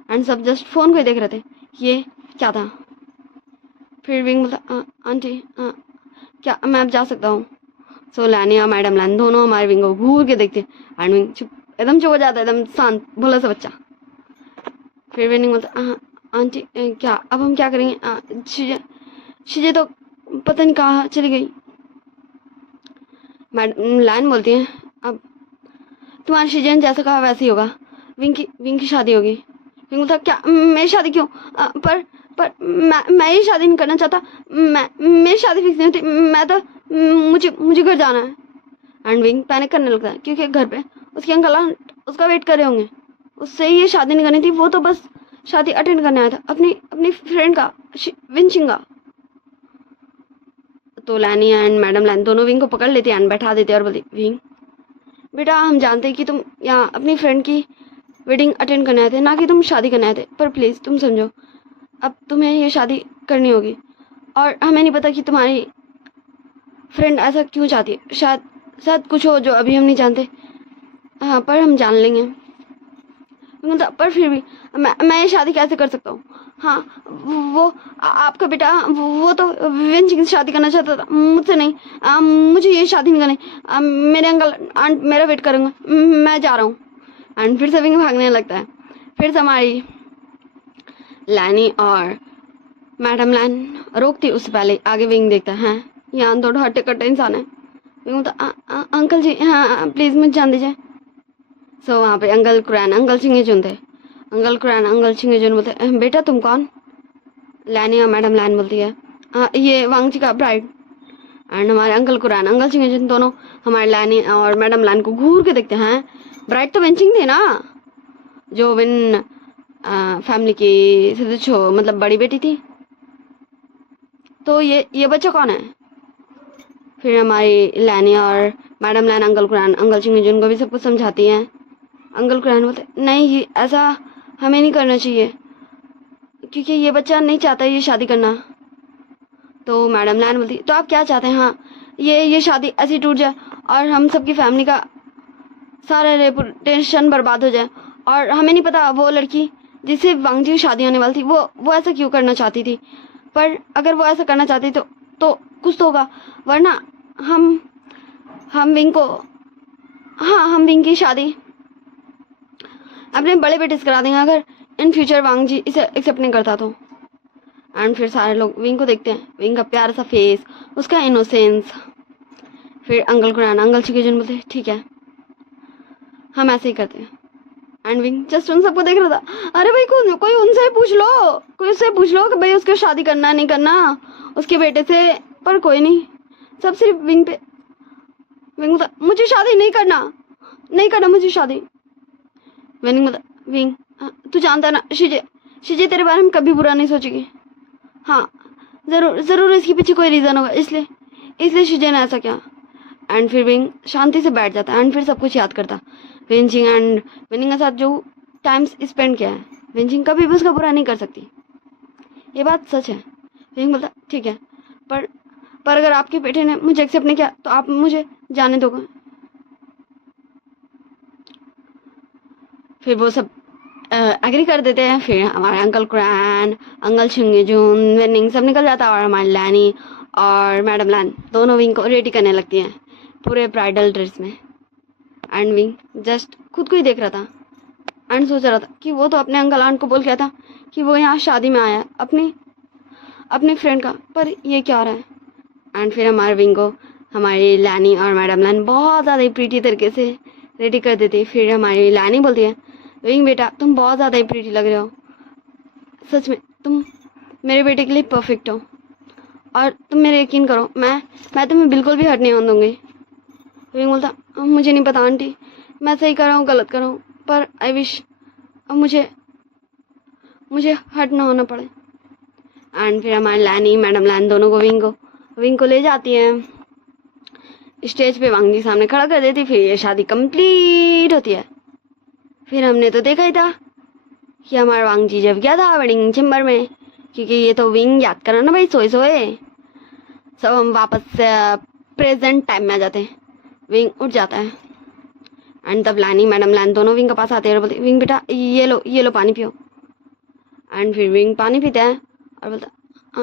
एंड सब जस्ट फ़ोन को ही देख रहे थे ये क्या था। फिर विंग बोलता आंटी क्या मैं अब जा सकता हूँ? सो लैनी और मैडम लैन दोनों हमारे विंग को घूर के देखते एंड विंग एकदम चुप हो जाता है, एकदम शांत भोला सा बच्चा। फिर विंग बोलता आंटी क्या अब हम क्या करेंगे? शीजे तो पता नहीं कहाँ चली गई। मैडम लैन बोलती है अब तुम्हारी शीजे ने जैसा कहा वैसे ही होगा। विंग की शादी होगी। विंग बोलता क्या मेरी शादी क्यों? पर मैं ये शादी नहीं करना चाहता। मेरी शादी फिक्स नहीं होती। मैं तो मुझे घर जाना है। एंड विंग पैनिक करने लगता है क्योंकि घर पे उसके अंकल उसका वेट कर रहे होंगे। उससे ये शादी नहीं करनी थी, वो तो बस शादी अटेंड करने आया था अपनी फ्रेंड का, विंचिंग का। तो लैनी एंड मैडम लैन दोनों विंग को पकड़ लेते एंड बैठा देते और बोलती विंग बेटा हम जानते हैं कि तुम यहाँ अपनी फ्रेंड की वेडिंग अटेंड करने आए थे, ना कि तुम शादी करने आए थे, पर प्लीज़ तुम समझो अब तुम्हें ये शादी करनी होगी। और हमें नहीं पता कि तुम्हारी फ्रेंड ऐसा क्यों चाहती है। शायद कुछ हो जो अभी हम नहीं जानते। हाँ पर हम जान लेंगे। मतलब पर फिर भी मैं ये शादी कैसे कर सकता हूँ? हाँ वो आपका बेटा वो तो विंचिंग से शादी करना चाहता था, मुझसे नहीं। मुझे ये शादी नहीं करनी। मेरे अंकल आंट मेरा वेट करूँगा, मैं जा रहा हूँ। एंड फिर से विंग भागने लगता है। फिर से हमारी लैनी और मैडम लैन रोकती उससे पहले आगे विंग देखता है यहाँ थोड़ा हट्टे कट्टे इंसान है। विंग तो अंकल जी हाँ प्लीज़ मुझे जान दीजिए। सो वहाँ पे अंकल कुरैन अंकल चिंगेजुन थे। अंकल कुरैन अंकल चिंगेजुन बोलते बेटा तुम कौन? लैनी और मैडम लैन बोलती है ये वांग जी का ब्राइड। एंड हमारे अंकल कुरैन अंकल चिंगेजुन दोनों हमारे लैनी और मैडम लैन को घूर के देखते हैं। ब्राइड तो विंचिंग थे ना, जो विन फैमिली की सबसे मतलब बड़ी बेटी थी। तो ये बच्चा कौन है? फिर हमारी लैनी और madam Lan uncle Curran uncle चिंगेजुन को भी सब कुछ समझाती हैं। अंकल कुरैन बोलते नहीं ये ऐसा हमें नहीं करना चाहिए क्योंकि ये बच्चा नहीं चाहता ये शादी करना। तो मैडम लैन बोलती तो आप क्या चाहते हैं? हाँ ये शादी ऐसी टूट जाए और हम सबकी फैमिली का सारा रेपुटेशन बर्बाद हो जाए। और हमें नहीं पता वो लड़की जिससे वांग जी की शादी होने वाली थी वो ऐसा क्यों करना चाहती थी। पर अगर वो ऐसा करना चाहती तो कुछ तो होगा, वरना हम विंग को हम विंग की शादी अपने बड़े बेटे से करा देंगे अगर इन फ्यूचर वांग जी इसे एक्सेप्ट नहीं करता तो। एंड फिर सारे लोग विंग को देखते हैं, विंग का प्यारा सा फेस, उसका इनोसेंस। फिर अंकल कुरैन अंकल चिंगेजुन बोलते ठीक है हम ऐसे ही करते हैं। एंड विंग जस्ट उन सबको देख रहा था। अरे भाई कोई उनसे पूछ लो, कोई उससे पूछ लो कि भाई उसको शादी करना नहीं करना उसके बेटे से। पर कोई नहीं, सब सिर्फ विंग पे। विंग बोलता मुझे शादी नहीं करना मुझे शादी। विंग बोलता विंग तू जानता है ना शीजे तेरे बारे में कभी बुरा नहीं सोचेगी। हाँ जरूर इसके पीछे कोई रीज़न होगा, इसलिए शीजे ने ऐसा किया। एंड फिर विंग शांति से बैठ जाता है एंड फिर सब कुछ याद करता विंचिंग एंड विनिंग के साथ जो टाइम स्पेंड किया है। विंचिंग कभी भी उसका बुरा नहीं कर सकती, ये बात सच है। विंग बोलता ठीक है पर अगर आपके बेटे ने मुझे एक्सेप्ट नहीं किया तो आप मुझे जाने दोगे? फिर वो सब एग्री कर देते हैं। फिर हमारे अंकल कुरैन अंकल चिंगेजुन विनिंग सब निकल जाता है और हमारी लैनी और मैडम लैन दोनों विंग को रेडी करने लगती हैं पूरे ब्राइडल ड्रेस में। एंड विंग जस्ट खुद को ही देख रहा था एंड सोच रहा था कि वो तो अपने अंकल आंट को बोल गया था कि वो यहाँ शादी में आया है अपनी फ्रेंड का, पर ये क्या हो रहा है। एंड फिर हमारे विंग को हमारी लैनी और मैडम लैन बहुत ज़्यादा ही प्रीटी तरीके से रेडी कर देती। फिर हमारी लैनी बोलती है विंग बेटा तुम बहुत ज़्यादा ही प्रीटी लग रहे हो, सच में तुम मेरे बेटे के लिए परफेक्ट हो और तुम मेरे यकीन करो मैं तुम्हें बिल्कुल भी हर्ट नहीं होने दूँगी। विंग बोलता मुझे नहीं पता आंटी मैं सही कर रहा हूँ गलत कर रहा हूँ, पर आई विश अब मुझे हर्ट ना होना पड़े। एंड फिर हमारी लैनी मैडम लैन दोनों को विंग को ले जाती है, स्टेज पे वांग जी सामने खड़ा कर देती। फिर ये शादी कंप्लीट होती है। फिर हमने तो देखा ही था कि हमारा वांग जी जब गया था वेडिंग चेम्बर में, क्योंकि ये तो विंग याद करा ना भाई, सोए सोए सब हम वापस प्रेजेंट टाइम में आ जाते हैं। विंग उठ जाता है एंड तब लैनी मैडम लैन दोनों विंग के पास आते हैं और बोलते विंग बेटा ये लो पानी पियो। एंड फिर विंग पानी पीता है और बोलता आ,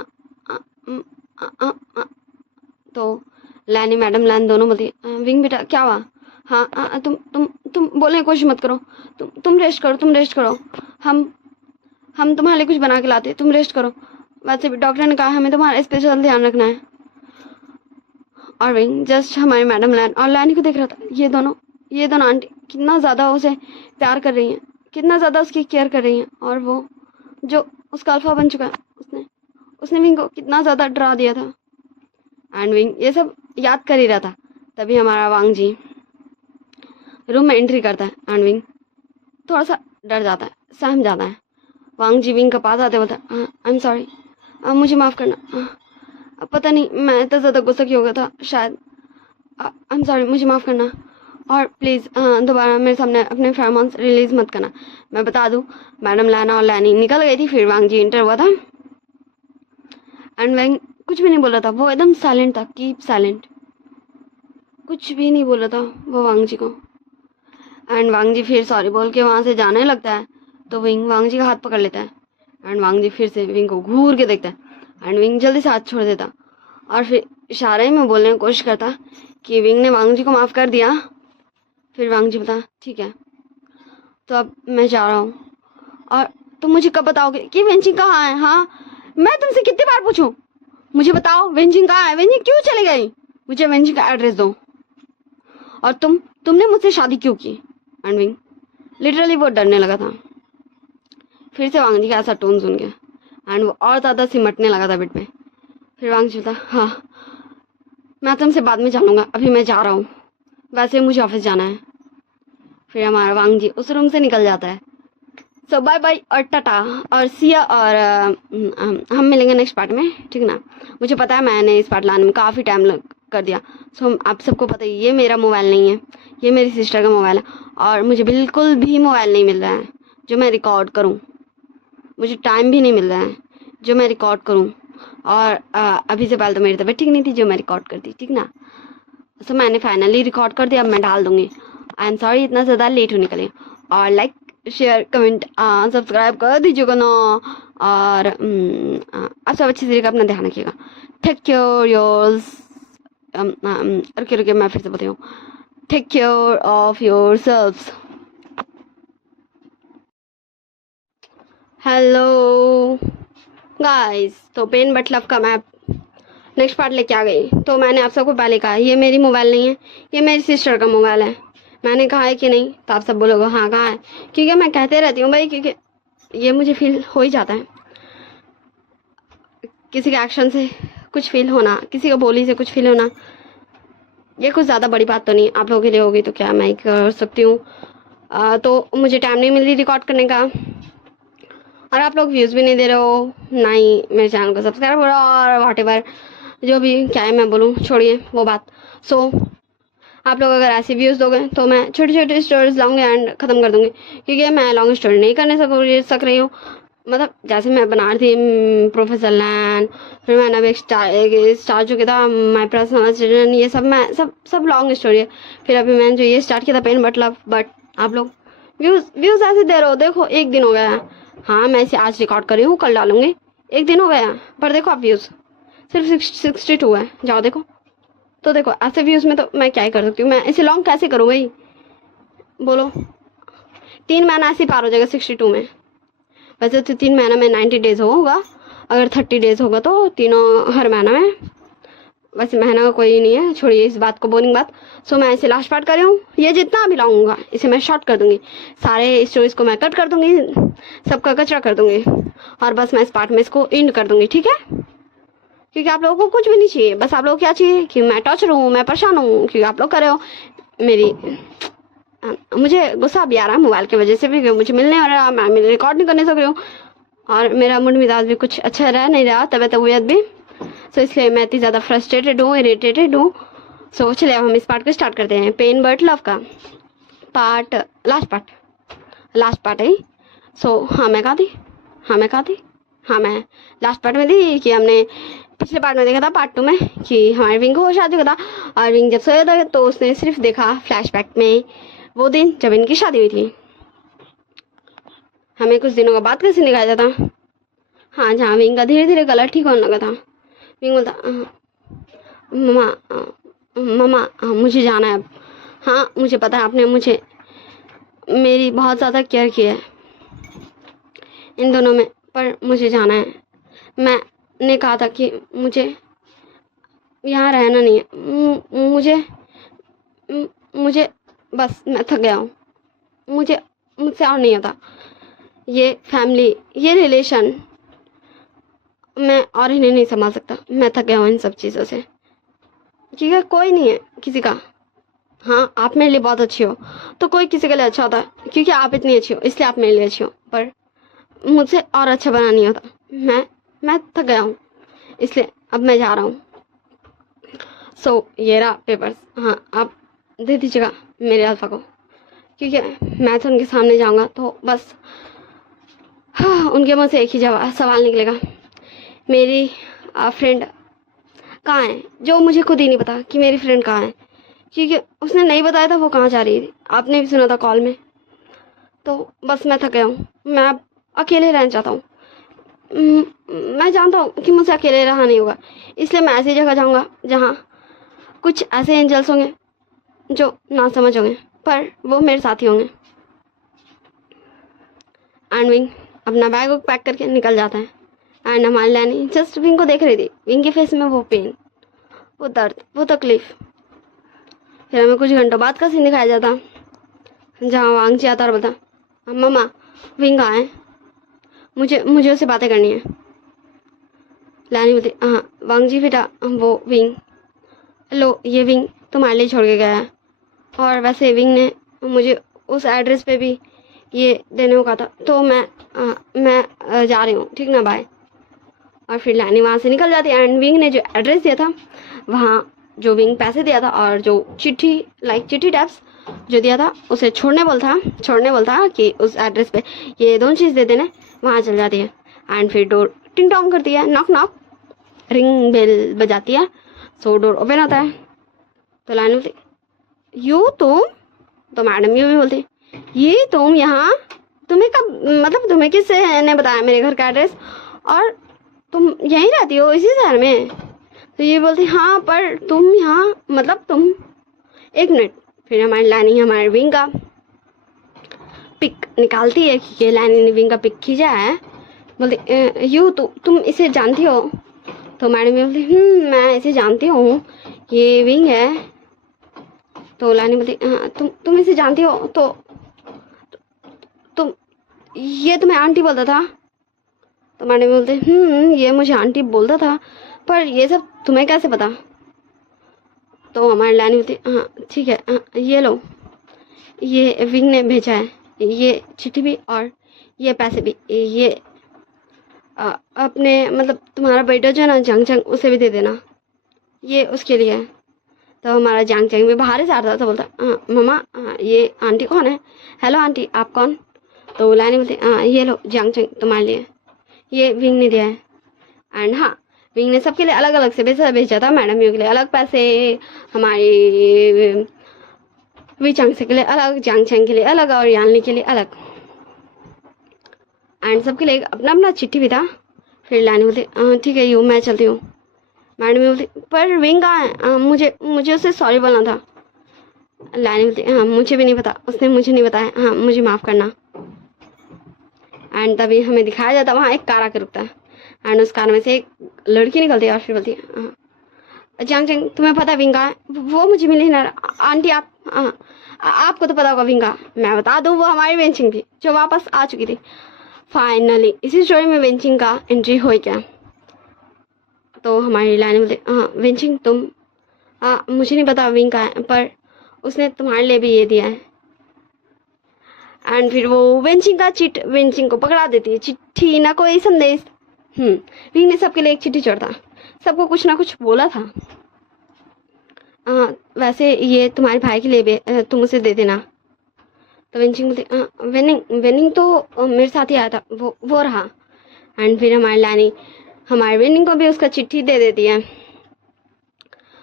आ, आ, आ, आ, तो लैनी मैडम लैन दोनों बोलती विंग बेटा क्या हुआ? हाँ तुम बोलने की कोशिश मत करो, तुम रेस्ट करो, हम तुम्हारे लिए कुछ बना के लाते, तुम रेस्ट करो। वैसे भी डॉक्टर ने कहा हमें तुम्हारा स्पेशल ध्यान रखना है। और विंग जस्ट हमारी मैडम लैन और लैनी को देख रहा था। ये दोनों आंटी कितना ज़्यादा उसे प्यार कर रही हैं, कितना ज़्यादा उसकी केयर कर रही हैं। और वो जो उसका अल्फा बन चुका है, उसने विंग को कितना ज़्यादा डरा दिया था। एंड विंग ये सब याद कर ही रहा था। तभी हमारा वांग जी रूम में एंट्री करता है एंड विंग थोड़ा सा डर जाता है, सहम जाता है। वांग जी विंग के पास आते बोलता आई एम सॉरी, मुझे माफ़ करना, पता नहीं मैं इतना ज़्यादा गुस्सा क्यों हो गया था शायद, आई एम सॉरी, मुझे माफ़ करना और प्लीज़ दोबारा मेरे सामने अपने फेरोमोन्स रिलीज़ मत करना। मैं बता दूँ मैडम लैना और लैनी निकल गई थी। फिर वांग जी इंटर हुआ था एंड विंग कुछ भी नहीं बोल रहा था, वो एकदम साइलेंट था, कीप साइलेंट, कुछ भी नहीं बोल रहा था वो वांग जी को। एंड वांग जी फिर सॉरी बोल के वहाँ से जाने लगता है तो विंग वांग जी का हाथ पकड़ लेता है एंड वांग जी फिर से विंग को घूर के देखता है एंड विंग जल्दी से हाथ छोड़ देता और फिर इशारे में बोलने की कोशिश करता कि विंग ने वांग जी को माफ़ कर दिया। फिर वांग जी बता ठीक है तो अब मैं जा रहा हूँ और तुम मुझे कब बताओगे कि वेंचिंग कहाँ है? हाँ मैं तुमसे कितनी बार पूछूं, मुझे बताओ वेंचिंग कहाँ है, वेंचिंग क्यों चले गई, मुझे वेंचिंग का एड्रेस दो और तुमने मुझसे शादी क्यों की? एंड विंग लिटरली वो डरने लगा था फिर से वांग जी का ऐसा टोन सुन के एंड वो और ज़्यादा सिमटने लगा था बेड पे। फिर वांग जी था हाँ मैं तुमसे बाद में जानूंगा, अभी मैं जा रहा हूँ, वैसे मुझे ऑफिस जाना है। फिर हमारा वांग जी उस रूम से निकल जाता है। सो बाय बाय और टाटा और सिया और हम मिलेंगे नेक्स्ट पार्ट में, ठीक ना। मुझे पता है मैंने इस पार्ट लाने में काफ़ी टाइम कर दिया। सो आप सबको पता है ये मेरा मोबाइल नहीं है, ये मेरी सिस्टर का मोबाइल है और मुझे बिल्कुल भी मोबाइल नहीं मिल रहा है जो मैं रिकॉर्ड करूं, मुझे टाइम भी नहीं मिल रहा है जो मैं रिकॉर्ड करूं। और अभी से पहले तो मेरी तबीयत ठीक नहीं थी जो मैं रिकॉर्ड करती, ठीक ना। सो मैंने फाइनली रिकॉर्ड कर दिया, अब मैं डाल दूंगी। आई एम सॉरी इतना ज़्यादा लेट होने के लिए। और लाइक शेयर कमेंट सब्सक्राइब कर दीजिएगा ना। और आप सब अच्छे से अपना ध्यान रखिएगा। टेक केयर योर्स रुकिए मैं फिर से बताती हूँ, take care of yourselves. Hello guys, तो पेन बट लव का मैं नेक्स्ट पार्ट लेके आ गई। तो मैंने आप सबको पहले कहा ये मेरी मोबाइल नहीं है, ये मेरी सिस्टर का मोबाइल है। मैंने कहा है कि नहीं, तो आप सब बोलोगे हाँ कहाँ है, क्योंकि मैं कहते रहती हूँ भाई, क्योंकि ये मुझे फील हो ही जाता है। किसी के एक्शन से कुछ फील होना, किसी का बोली से कुछ फील होना, ये कुछ ज़्यादा बड़ी बात तो नहीं, आप लोगों के लिए होगी तो क्या मैं कर सकती हूँ। तो मुझे टाइम नहीं मिल रही रिकॉर्ड करने का और आप लोग व्यूज़ भी नहीं दे रहे हो, ना ही मेरे चैनल को सब्सक्राइब हो रहा और व्हाटएवर जो भी क्या है मैं बोलूँ, छोड़िए वो बात। सो आप लोग अगर ऐसे व्यूज़ दोगे तो मैं छोटी छोटी स्टोरीज लाऊंगी एंड ख़त्म कर दूंगी, क्योंकि मैं लॉन्ग स्टोरी नहीं करने सक रही हूँ। मतलब जैसे मैं बना रही थी प्रोफेसर लैन, फिर मैंने अभी एक स्टार जो किया था माई पर्सनल असिस्टेंट, ये सब मैं सब लॉन्ग स्टोरी है। फिर अभी मैंने जो ये स्टार्ट किया था पेन बट लव, बट आप लोग व्यूज़ ऐसे दे रहे हो। देखो 1 दिन हो गया है, हाँ मैं इसे आज रिकॉर्ड कर रही हूँ, कल डालूंगी, 1 दिन हो गया पर देखो आप व्यूज़ सिर्फ 62 है, जाओ देखो। तो देखो ऐसे व्यूज़ में तो मैं क्या ही कर सकती हूँ, मैं इसे लॉन्ग कैसे करूँ भाई बोलो। 3 महीना ऐसे पार हो जाएगा 62 में। वैसे तो 3 महीना में 90 डेज होगा, अगर 30 डेज होगा तो तीनों हर महीना में। वैसे महीना का कोई नहीं है, छोड़िए इस बात को, बोरिंग बात। सो मैं इसे लास्ट पार्ट कर रही हूँ, ये जितना भी लाऊंगा इसे मैं शॉर्ट कर दूंगी, सारे स्टोरीज को मैं कट कर दूंगी, सबका कचरा कर दूंगी और बस मैं इस पार्ट में इसको एंड कर दूंगी, ठीक है। क्योंकि आप लोगों को कुछ भी नहीं चाहिए, बस आप लोग क्या चाहिए कि मैं टॉर्चर हूँ, मैं परेशान हूँ, क्योंकि आप लोग कर रहे हो मेरी। मुझे गुस्सा भी आ रहा है मोबाइल की वजह से भी, मुझे मिलने आ रहा है, मैं रिकॉर्ड नहीं करने सक रही हूँ। और मेरा मूड मिजाज भी कुछ अच्छा रह नहीं रहा, तबीयत भी। सो इसलिए मैं इतनी ज़्यादा फ्रस्ट्रेटेड हूँ, इरिटेटेड हूँ। सो चलिए अब हम इस पार्ट को स्टार्ट करते हैं, पेन बट लव का पार्ट, लास्ट पार्ट है। सो हाँ मैं कहा थी मैं लास्ट पार्ट में थी कि हमने पिछले पार्ट में देखा था, पार्ट 2 में, कि हमारे विंग को होश आ चुका था और विंग जब सोया था तो उसने सिर्फ देखा फ्लैशबैक में वो दिन जब इनकी शादी हुई थी। हमें कुछ दिनों का बाद कैसे दिखाया जाता, हाँ, जहाँ विंग का धीरे धीरे गला ठीक होने लगा था। विंग बोलता मम्मा मुझे जाना है अब। हाँ मुझे पता है, आपने मेरी बहुत ज़्यादा केयर की है इन दोनों में, पर मुझे जाना है। मैंने कहा था कि मुझे यहाँ रहना नहीं है, मुझे बस मैं थक गया हूँ, मुझसे और नहीं होता ये फैमिली, ये रिलेशन, मैं और इन्हें नहीं संभाल सकता, मैं थक गया हूँ इन सब चीज़ों से। ठीक है, कोई नहीं है किसी का, हाँ आप मेरे लिए बहुत अच्छी हो तो कोई किसी के लिए अच्छा होता है, क्योंकि आप इतनी अच्छी हो इसलिए आप मेरे लिए अच्छी हो, पर मुझसे और अच्छा बना नहीं होता। मैं थक गया हूँ, इसलिए अब मैं जा रहा हूँ। सो ये रहा पेपर्स, हाँ आप दे दीजिएगा मेरे अल्फा को, क्योंकि मैं तो उनके सामने जाऊँगा तो बस हाँ, उनके मुँह से एक ही सवाल निकलेगा, मेरी फ्रेंड कहाँ है, जो मुझे खुद ही नहीं पता कि मेरी फ्रेंड कहाँ है, क्योंकि उसने नहीं बताया था वो कहाँ जा रही थी। आपने भी सुना था कॉल में। तो बस मैं थक गया हूँ, मैं अब अकेले रहना चाहता हूँ। मैं जानता हूँ कि मुझसे अकेले रहा नहीं होगा, इसलिए मैं ऐसी जगह जाऊँगा जहाँ कुछ ऐसे एंजल्स होंगे जो ना समझ होंगे, पर वो मेरे साथी होंगे। एंड विंग अपना बैग पैक करके निकल जाता है। एंड हमारी लैनी जस्ट विंग को देख रही थी, विंग के फेस में वो पेन, वो दर्द, वो तकलीफ। फिर हमें कुछ घंटों बाद का सीन दिखाया जाता, जहाँ वांग जी आता और बोलता, मम्मा विंग कहाँ है, मुझे उससे बातें करनी है। लैनी बोलती, हाँ वांग जी बेटा, वो विंग, लो ये विंग तुम्हारे लिए छोड़ के गया है, और वैसे विंग ने मुझे उस एड्रेस पे भी ये देने को कहा था, तो मैं जा रही हूँ, ठीक ना, बाय। और फिर लैनी वहाँ से निकल जाती है। एंड विंग ने जो एड्रेस दिया था, वहाँ जो विंग पैसे दिया था और जो चिट्ठी टैप्स जो दिया था उसे छोड़ने बोलता कि उस एड्रेस पे ये दोनों चीज़ दे देने, वहाँ चल जाती है। एंड फिर डोर टिंग टोंग करती है, नॉक नॉक, रिंग बेल बजाती है। सो डोर ओपन होता है तो लैनी बोलती, यू तुम, तो मैडम यू भी बोलती, ये तुम यहाँ, तुम्हें कब, मतलब तुम्हें किसने ने बताया मेरे घर का एड्रेस, और तुम यहीं रहती हो इसी शहर में। तो ये बोलती, हाँ पर तुम यहाँ, मतलब तुम, एक मिनट। फिर हमारी लैनी हमारे विंग का पिक निकालती है कि ये लैनी ने विंग का पिक खींचा है। बोलती, यू तुम इसे जानती हो। तो मैडम बोलती, मैं इसे जानती हूँ, ये विंग है। तो लैनी बोलती, हाँ तुम इसे जानती हो, तो तुम, ये तुम्हें आंटी बोलता था। तो मैडम बोलते, ये मुझे आंटी बोलता था, पर ये सब तुम्हें कैसे पता। तो हमारी लैनी बोलती, हाँ ठीक है, हाँ, ये लो, ये विंग ने भेजा है, ये चिट्ठी भी और ये पैसे भी, ये अपने, मतलब तुम्हारा बेटा जो है ना जंग उसे भी दे देना, ये उसके लिए है। तो हमारा जंग भी बाहर से आता था, तो बोलता, हाँ मम्मा, हाँ ये आंटी कौन है, हेलो आंटी आप कौन। तो लैनी बोलती, हाँ ये लो जंग तुम्हारे लिए, ये विंग ने दिया है। एंड हाँ, विंग ने सबके लिए अलग अलग से पैसा भेजा था, मैडम यू के लिए अलग पैसे, हमारी विचंग से के लिए अलग, जांगचंग के लिए अलग, और यानली के लिए अलग। एंड सबके लिए अपना अपना चिट्ठी भी था। फिर लैनी बोलती, ठीक है यू, मैं चलती हूँ। मैडम यू बोलती, पर विंग कहाँ है, मुझे उससे सॉरी बोलना था। लैनी बोलती, हाँ मुझे भी नहीं पता, उसने मुझे नहीं बताया, हाँ मुझे माफ़ करना। एंड तभी हमें दिखाया जाता वहाँ एक कार आकर रुकता है, एंड उस कार में से एक लड़की निकलती है और फिर बोलती है, हाँ जंग तुम्हें पता है विंग कहाँ है, वो मुझे मिली ना आंटी, आप, हाँ आपको तो पता होगा विंग कहाँ। मैं बता दूँ, वो हमारी वेंचिंग थी जो वापस आ चुकी थी। फाइनली इसी स्टोरी में वेंचिंग का एंट्री हो गया। तो हमारी लाइन बोलती, हाँ वेंचिंग तुम, मुझे नहीं पता विंग कहाँ है, पर उसने तुम्हारे लिए भी ये दिया है। एंड फिर वो वेंचिंग का वेंचिंग को पकड़ा देती है। चिट्ठी ना कोई संदेश। विंग ने सबके लिए एक चिट्ठी छोड़ा था, सबको कुछ ना कुछ बोला था। वैसे ये तुम्हारे भाई के लिए तुम उसे दे देना। तो वेंचिंग बोलती वेनिंग वेनिंग तो मेरे साथ ही आया था, वो रहा। एंड फिर हमारी लानी हमारे वेनिंग को भी उसका चिट्ठी दे देती है।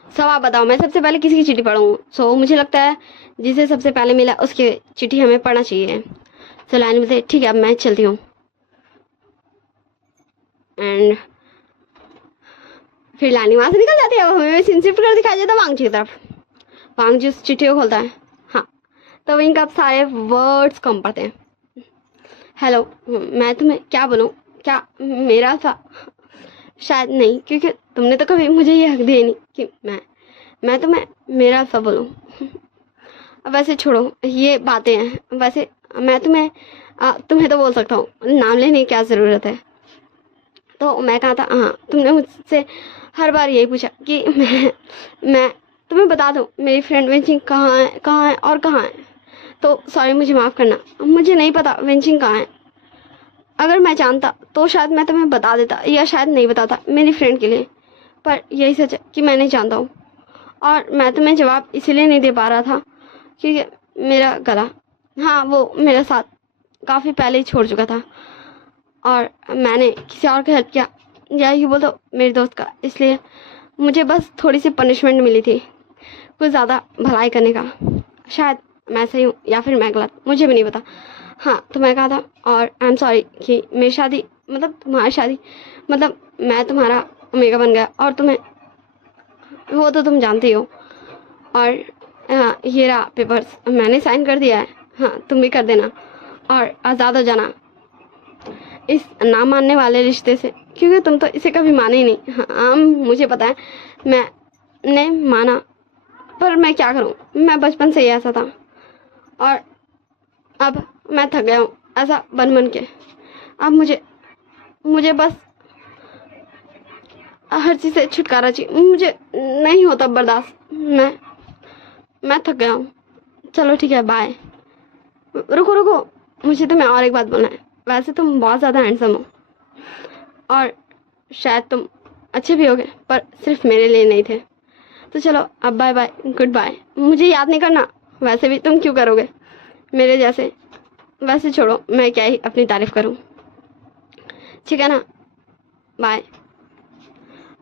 सब आप बताओ, मैं सबसे पहले किसी की चिट्ठी पढ़ूँ? सो मुझे लगता है जिसे सबसे पहले मिला उसकी चिट्ठी हमें पढ़ना चाहिए। सो लानी बोलते ठीक है, अब मैं चलती हूँ। एंड फिर लानी वहां से निकल जाती है। हमें शिफ्ट कर दिखाई देता वांगजी की तरफ। वांगजी उस चिट्ठी को खोलता है। हाँ, तो विंग का सारे वर्ड्स कम पड़ते हैं। हेलो, मैं तुम्हें क्या बोलूँ? क्या मेरा था? शायद नहीं, क्योंकि तुमने तो कभी मुझे ये हक दिया नहीं कि मैं तुम्हें मेरा सा बोलूँ। वैसे छोड़ो, ये बातें हैं। वैसे मैं तुम्हें तो बोल सकता हूँ, नाम लेने की क्या ज़रूरत है? तो मैं कहा था हाँ, तुमने मुझसे हर बार यही पूछा कि मैं तुम्हें बता दूँ मेरी फ्रेंड वेंचिंग कहाँ है और कहाँ है। तो सॉरी, मुझे माफ़ करना, मुझे नहीं पता वेंचिंग कहाँ है। अगर मैं जानता तो शायद मैं तुम्हें बता देता, या शायद नहीं बताता मेरी फ्रेंड के लिए। पर यही सच है कि मैं नहीं जानता हूँ, और मैं तुम्हें जवाब इसीलिए नहीं दे पा रहा था क्योंकि मेरा गला, हाँ, वो मेरे साथ काफ़ी पहले ही छोड़ चुका था और मैंने किसी और का हेल्प किया, या यूँ बोल दो मेरे दोस्त का। इसलिए मुझे बस थोड़ी सी पनिशमेंट मिली थी, कुछ ज़्यादा भलाई करने का। शायद मैं सही हूँ या फिर मैं गलत, मुझे भी नहीं पता। हाँ, तो मैं कहा था, और आई एम सॉरी कि मेरी शादी मतलब तुम्हारी शादी मतलब मैं तुम्हारा ओमेगा बन गया, और तुम्हें वो तो तुम जानती हो। और हाँ, ये रहा पेपर्स, मैंने साइन कर दिया है। हाँ, तुम भी कर देना और आज़ाद हो जाना इस ना मानने वाले रिश्ते से, क्योंकि तुम तो इसे कभी माने ही नहीं। हाँ, मुझे पता है मैंने माना, पर मैं क्या करूँ, मैं बचपन से ही ऐसा था और अब मैं थक गया हूँ ऐसा बन के। अब मुझे बस हर चीज़ से छुटकारा चाहिए। मुझे नहीं होता बर्दाश्त, मैं थक गया हूँ। चलो ठीक है, बाय। रुको, मुझे तुम्हें और एक बात बोलना है। वैसे तुम बहुत ज़्यादा हैंडसम हो और शायद तुम अच्छे भी होगे, पर सिर्फ मेरे लिए नहीं थे। तो चलो अब बाय बाय, गुड बाय। मुझे याद नहीं करना, वैसे भी तुम क्यों करोगे मेरे जैसे। वैसे छोड़ो, मैं क्या ही अपनी तारीफ करूं, ठीक है ना? By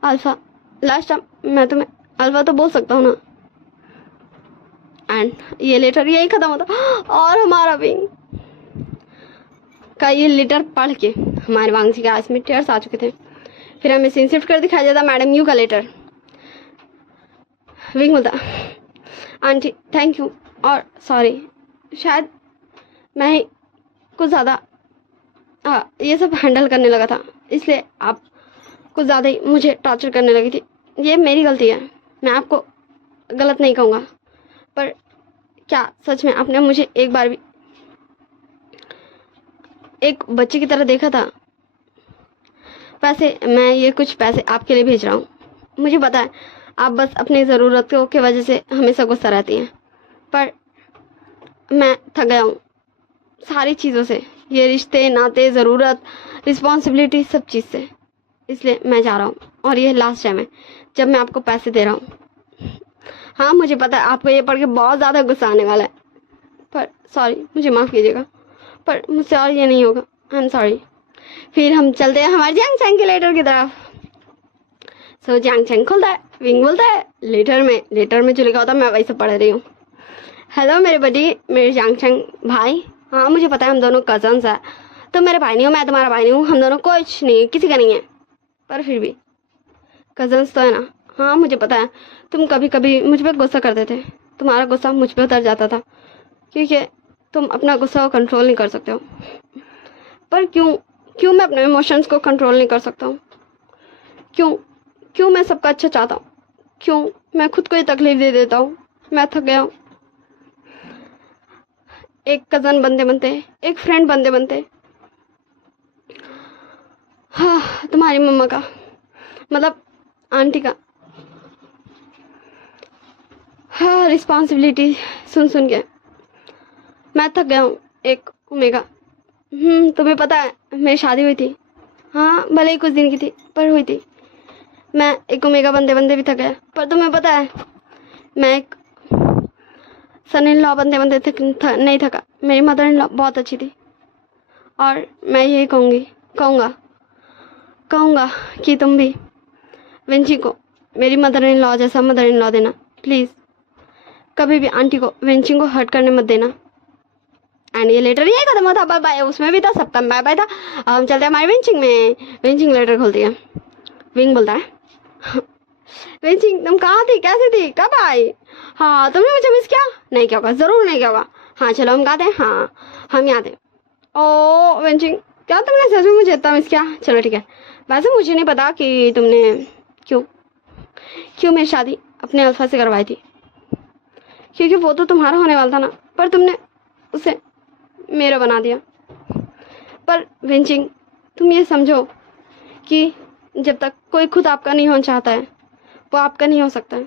alpha. लास्ट टाइम मैं तुम्हें अल्फा तो बोल सकता हूँ ना। एंड ये लेटर यही खत्म होता और हमारा विंग का ये लेटर पढ़ के हमारे वांगजी के आंख में टेयर्स आ चुके थे। फिर हमें सीन शिफ्ट कर दिखाया जाता मैडम यू का लेटर। विंग बोलता आंटी थैंक यू और सॉरी, शायद मैं ही कुछ ज़्यादा ये सब हैंडल करने लगा था, इसलिए आप कुछ ज़्यादा ही मुझे टॉर्चर करने लगी थी। ये मेरी गलती है, मैं आपको गलत नहीं कहूँगा, पर क्या सच में आपने मुझे एक बार भी एक बच्चे की तरह देखा था? वैसे मैं ये कुछ पैसे आपके लिए भेज रहा हूँ। मुझे पता है आप बस अपनी ज़रूरतों की वजह से हमेशा गुस्सा रहती हैं, पर मैं थक गया हूँ सारी चीज़ों से, ये रिश्ते नाते ज़रूरत रिस्पॉन्सिबिलिटी सब चीज़ से। इसलिए मैं जा रहा हूँ और ये लास्ट टाइम है जब मैं आपको पैसे दे रहा हूँ। हाँ, मुझे पता है आपको ये पढ़ के बहुत ज़्यादा गुस्सा आने वाला है, पर सॉरी, मुझे माफ़ कीजिएगा, पर मुझसे और ये नहीं होगा। आई एम सॉरी। फिर हम चलते हैं हमारे जैंग चैंग के लेटर की तरफ। सो जैंग चैंग खुलता है, विंग बोलता है लेटर में जो लिखा होता है मैं वही सब पढ़ रही हूँ। हेलो मेरे बडी, मेरे जैंग चैंग भाई। हाँ, मुझे पता है हम दोनों कजन्स हैं, तो मेरे भाई नहीं हो, मैं तुम्हारा भाई नहीं हूँ, हम दोनों कुछ नहीं, किसी का नहीं है, पर फिर भी कजन्स तो है ना। हाँ, मुझे पता है तुम कभी कभी मुझ पर गुस्सा करते थे, तुम्हारा गुस्सा मुझ पर उतर जाता था क्योंकि तुम अपना गुस्सा को कंट्रोल नहीं कर सकते हो। पर क्यों मैं अपने इमोशंस को कंट्रोल नहीं कर सकता हूँ? क्यों मैं सबका अच्छा चाहता हूँ? क्यों मैं खुद को ये तकलीफ दे देता हूँ? मैं थक गया हूँ, एक कज़न बनते बनते, एक फ्रेंड बनते बनते। हाँ, तुम्हारी मम्मा का मतलब आंटी का हाँ रिस्पॉन्सिबिलिटी सुन के मैं थक गया हूँ। एक ओमेगा। तुम्हें पता है मेरी शादी हुई थी, हाँ भले ही कुछ दिन की थी पर हुई थी। मैं एक ओमेगा बनते बनते भी थक गया, पर तुम्हें पता है मैं एक सन इन लॉ बनते बनते नहीं थका। मेरी मदर इन लॉ बहुत अच्छी थी और मैं यही कहूँगा कि तुम भी विंची को मेरी मदर इन लॉ जैसा मदर इन लॉ देना प्लीज़। कभी भी आंटी को विंची को हर्ट करने मत देना। एंड ये लेटर यही खत्म होता, बाय बाय। उसमें भी था, सबका बाय बाय था। हम चलते हैं हमारे विंचिंग में। विंचिंग लेटर खोलती है। विंग बोलता है विंचिंग तुम कहाँ थी, कैसे थी, कब आई? हाँ तुमने मुझे मिस किया? नहीं क्या होगा, ज़रूर नहीं क्या होगा। हाँ चलो हम गाते हैं। हाँ हम यहाँ थे। ओ विंचिंग क्या तुमने सच में मुझे इतना मिस किया? चलो ठीक है। वैसे मुझे नहीं पता कि तुमने क्यों मेरी शादी अपने अल्फा से करवाई थी, क्योंकि वो तो तुम्हारा होने वाला था ना, पर तुमने उसे मेरा बना दिया। पर विंचिंग तुम ये समझो कि जब तक कोई खुद आपका नहीं होना चाहता है वो आपका नहीं हो सकता है,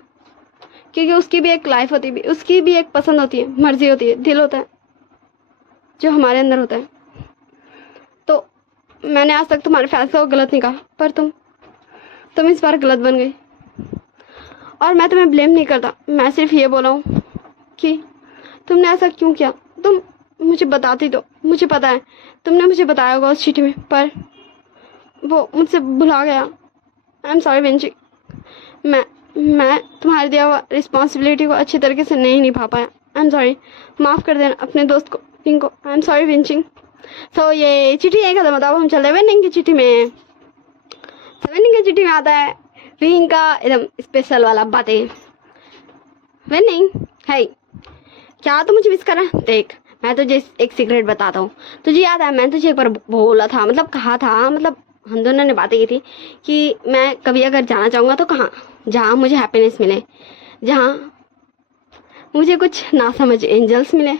क्योंकि उसकी भी एक लाइफ होती है, उसकी भी एक पसंद होती है, मर्जी होती है, दिल होता है जो हमारे अंदर होता है। तो मैंने आज तक तुम्हारे फैसले को गलत नहीं कहा, पर तुम इस बार गलत बन गई और मैं तुम्हें ब्लेम नहीं करता। मैं सिर्फ ये बोला हूँ कि तुमने ऐसा क्यों किया। तुम मुझे बताती तो, मुझे पता है तुमने मुझे बताया होगा उस चिट्ठी में, पर वो मुझसे भुला गया। आई एम सॉरी विंची, मैं तुम्हारे दिया हुआ रिस्पॉन्सिबिलिटी को अच्छी तरीके से नहीं निभा पाया। आई एम सॉरी, माफ़ कर देना अपने दोस्त को विंग को। आई एम सॉरी विंचिंग। तो ये चिट्ठी यही खत्म होता है। अब हम चलते हैं वेनिंग की चिट्ठी में। वेनिंग की चिट्ठी में आता है विंग का एकदम स्पेशल वाला बातें। वेनिंग है क्या तू मुझे मिस कर रहा है? देख मैं तुझे एक सीक्रेट बताता हूँ। तुझे याद है मैंने तुझे एक बार बोला था, मतलब कहा था, मतलब हम दोनों ने बातें की थी कि मैं कभी अगर जाना चाहूँगा तो कहाँ, जहाँ मुझे हैप्पीनेस मिले, जहाँ मुझे कुछ ना समझ एंजल्स मिले।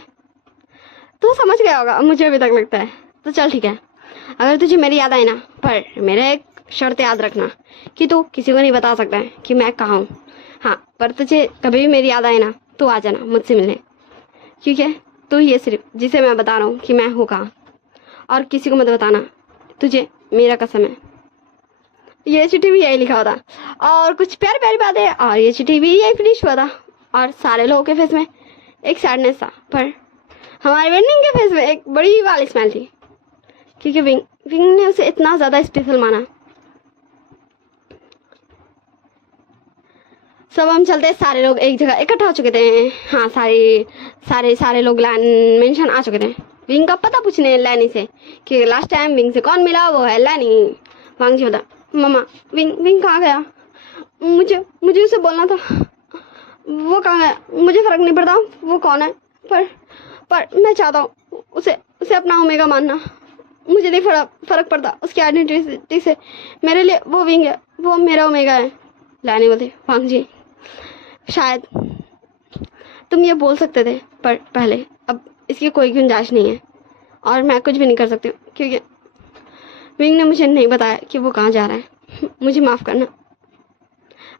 तो समझ गया होगा, मुझे अभी तक लगता है। तो चल ठीक है, अगर तुझे मेरी याद आई ना, पर मेरा एक शर्त याद रखना कि तू किसी को नहीं बता सकता है कि मैं कहाँ हूँ। हाँ पर तुझे कभी भी मेरी याद आई ना तो आ जाना मुझसे मिलने, क्योंकि तू ही है सिर्फ जिसे मैं बता रहा हूँ कि मैं हूँ कहाँ, और किसी को मत बताना, तुझे मेरा कसम है। ये चिट्ठी भी यही लिखा हुआ था और कुछ प्यारी प्यारी बातें, और ये चिट्ठी भी यही फिनिश हुआ था और सारे लोगों के फेस में एक सैडनेस था, पर हमारे वेनिंग के फेस में एक बड़ी वाली स्माइल थी, क्योंकि विंग ने उसे इतना ज़्यादा स्पेशल माना। सब हम चलते, सारे लोग एक जगह इकट्ठा हो चुके थे। हाँ सारे लोग लैन मेंशन आ चुके थे विंग का पता पूछने लैनी से कि लास्ट टाइम विंग से कौन मिला, वो है लैनी। वांग जी बता मम्मा विंग कहाँ गया? मुझे उसे बोलना था। वो कहाँ गया? मुझे फर्क नहीं पड़ता वो कौन है, पर मैं चाहता हूँ उसे अपना ओमेगा मानना। मुझे नहीं फर्क पड़ता उसकी आइडेंटिटी से, मेरे लिए वो विंग है, वो मेरा ओमेगा है। लैनी बोलती वांग जी शायद तुम ये बोल सकते थे, पर पहले अब इसकी कोई गुंजाइश नहीं है और मैं कुछ भी नहीं कर सकती हूँ, क्योंकि विंग ने मुझे नहीं बताया कि वो कहाँ जा रहा है। मुझे माफ़ करना।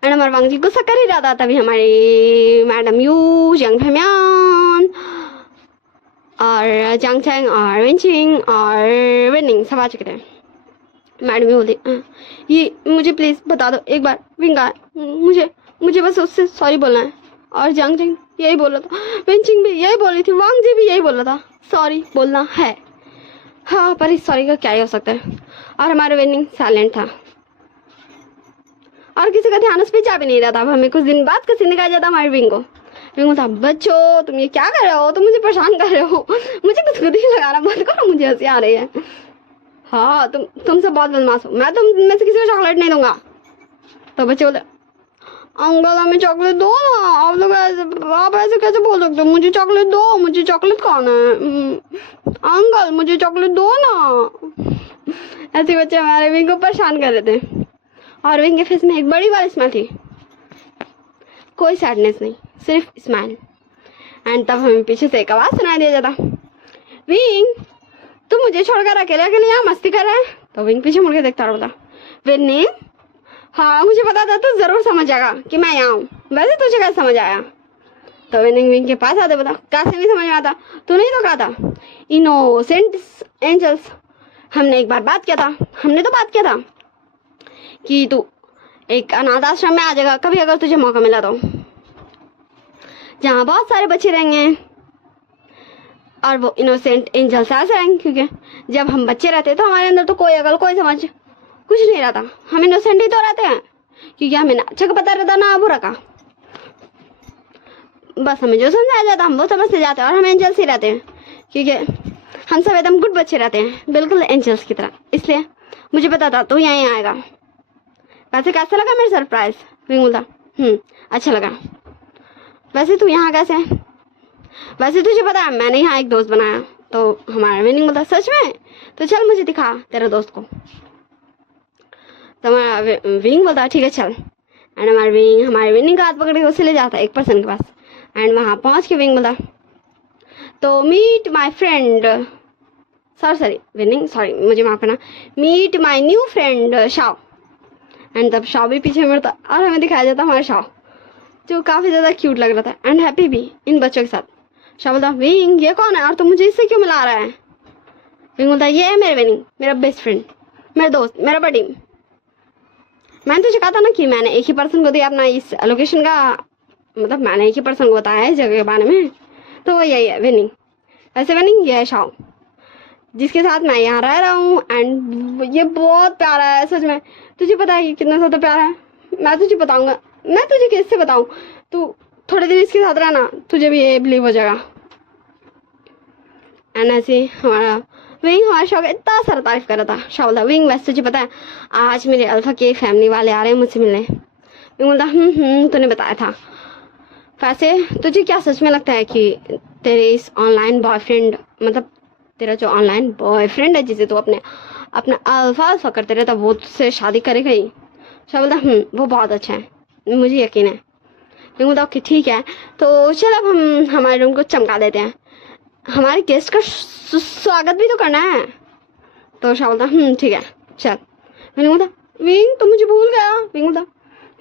एंड हमारे वांग जी गुस्सा कर ही रहा था, तभी हमारी मैडम यू जंग फैमियान और जंग चैंग और विंचिंग और विनिंग सब आ चुके थे। मैडम यू बोलती ये मुझे प्लीज़ बता दो एक बार विंग का, मुझे बस उससे सॉरी बोलना है। और जंग चैंग यही बोल रहा था, विंचिंग भी यही बोल रही थी, वांग जी भी यही बोल रहा था, सॉरी बोलना है। हाँ पर इस सॉरी का क्या ही हो सकता है। और हमारा विनिंग साइलेंट था और किसी का ध्यान उस पर जा भी नहीं रहा था। अब हमें कुछ दिन बाद किसी ने कहा जाता हमारे विंग था बच्चों तुम ये क्या कर रहे हो, तुम मुझे परेशान कर रहे हो, मुझे कुछ खुद ही लगाना बंद करो, मुझे हंसी आ रही है। हाँ तुम सब बहुत बदमाश हो, मैं तुम में से किसी को चॉकलेट नहीं दूंगा। तो बच्चे बोले अंकल हमें चॉकलेट दो ना, आप ऐसे कैसे बोल सकते हो, मुझे चॉकलेट दो, मुझे चॉकलेट खाना है, अंकल मुझे चॉकलेट दो ना। ऐसे बच्चे हमारे विंग को परेशान कर रहे थे और विंग के फेस में एक बड़ी वाली स्माइल थी, कोई सैडनेस नहीं, सिर्फ स्माइल। एंड तब हमें पीछे से एक आवाज़ सुनाई दिया जाता विंग तुम मुझे छोड़कर अकेले यहाँ मस्ती कर रहा है। तो विंग पीछे मुड़ के देखता रहा विनिंग हाँ मुझे पता था तू जरूर समझ जाएगा कि मैं यहाँ हूँ, वैसे तुझे कैसे समझ आया? तो विनिंग विंग के पास आते, बता कैसे नहीं समझ में आता, तूने ही तो कहा था इनोसेंट एंजल्स। हमने एक बार बात किया था, हमने तो बात किया था कि तू एक अनाथ आश्रम में आ जाएगा कभी अगर तुझे मौका मिला तो, जहाँ बहुत सारे बच्चे रहेंगे और वो इनोसेंट एंजल्स ऐसे रहेंगे, क्योंकि जब हम बच्चे रहते तो हमारे अंदर तो कोई अकल कोई समझ कुछ नहीं रहता, हम इनोसेंट ही तो रहते हैं, क्योंकि हमें ना अच्छा का पता रहता ना बुरा का। बस हमें जो समझाया जाता हम वो समझते जाते हैं, और हम एंजल्स ही रहते हैं, क्योंकि हम सब एकदम गुड बच्चे रहते हैं, बिल्कुल एंजल्स की तरह। इसलिए मुझे पता था तू यहीं आएगा। वैसे कैसा लगा मेरा सरप्राइज? विंग बोलता अच्छा लगा। वैसे तू यहाँ कैसे? वैसे तुझे पता है मैंने यहाँ एक दोस्त बनाया। तो हमारा विनिंग बोलता सच में? तो चल मुझे दिखा तेरे दोस्त को। तो हमारा विंग बोलता ठीक है चल। एंड हमारे विनिंग का हाथ पकड़ के उसे ले जाता है एक पर्सन के पास। एंड वहाँ पहुँच के विंग बोलता तो meet my friend, sorry winning, sorry मुझे माफ करना, meet my new friend Shao. And तब शाओ भी पीछे मुड़ता और हमें दिखाया जाता हमारा शाओ, जो काफ़ी ज़्यादा क्यूट लग रहा था एंड हैप्पी भी इन बच्चों के साथ। शाओ बोलता विंग ये कौन है और तुम मुझे इससे क्यों मिला रहा है? विंग बोलता ये है मेरे विनिंग, मेरा बेस्ट फ्रेंड, मेरा दोस्त, मेरा बडी। मैंने तुझे कहा था ना कि मैंने एक ही पर्सन को दिया अपना इस लोकेशन का, मतलब मैंने एक ही पर्सन को बताया है इस जगह के बारे में, तो वो यही है विनिंग। वैसे विनिंग ये है शाओ जिसके साथ मैं यहाँ रह रहा हूँ। एंड ये बहुत प्यारा है सच में, तुझे पता है कि कितना ज़्यादा प्यारा है। मैं तुझे बताऊँगा, मैं तुझे कैसे बताऊँ, तू थोड़े दिन इसके साथ रहना, तुझे भी ये बिलीव हो जाएगा। एंड ऐसे हमारा विंग हमारे शो का इतना सारा तारीफ कर रहा था। शो बोलता विंग वैसे तुझे पता है आज मेरे अल्फा के फैमिली वाले आ रहे हैं मुझसे मिलने। विंग बोलता तूने बताया था। वैसे तुझे क्या सच में लगता है कि तेरे इस ऑनलाइन बॉयफ्रेंड, मतलब तेरा जो ऑनलाइन बॉयफ्रेंड है जिसे तू अपना अल्फा करते रहता, वो तुझसे शादी करेगा ही? शो बोलता वो बहुत अच्छा है, मुझे यकीन है। विंग बोलता ओके ठीक है, तो चल अब हम हमारे रूम को चमका देते हैं, हमारे गेस्ट का स्वागत भी तो करना है। तो शाह बोलता ठीक है चल। विंग बोलता विंग तो मुझे भूल गया। विंग बोलता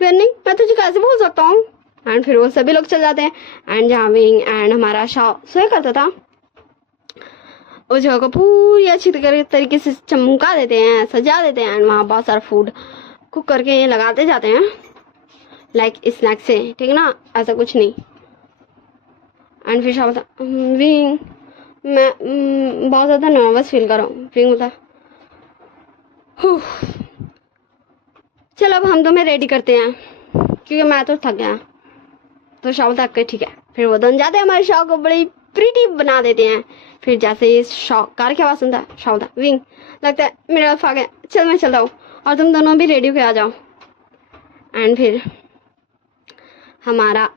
विनिंग मैं तुझे कैसे भूल सकता हूँ। एंड फिर वो सभी लोग चल जाते हैं। एंड जहाँ विंग एंड हमारा शाह सोया करता था उस जगह को पूरी अच्छी तरीके से चमका देते हैं, सजा देते हैं। एंड वहाँ बहुत सारा फूड कुक करके लगाते जाते हैं लाइक स्नैक से, ठीक है ना, ऐसा कुछ नहीं। एंड फिर शाह बोलता विंग मैं बहुत ज़्यादा नर्वस फील कर रहा हूँ। विंग बोलता चल अब हम तुम्हें रेडी करते हैं क्योंकि मैं तो थक गया। तो शाह बोलता ठीक है। फिर वो दोनों जाते हैं, हमारे शाह को बड़ी प्रीटी बना देते हैं। फिर जैसे ये शाह कार की आवाज़ सुनता है, शाह बोलता विंग लगता है मेरा अल्फा आ गया, चल मैं चलता हूँ और तुम दोनों भी रेडी होके आ जाओ। एंड फिर हमारा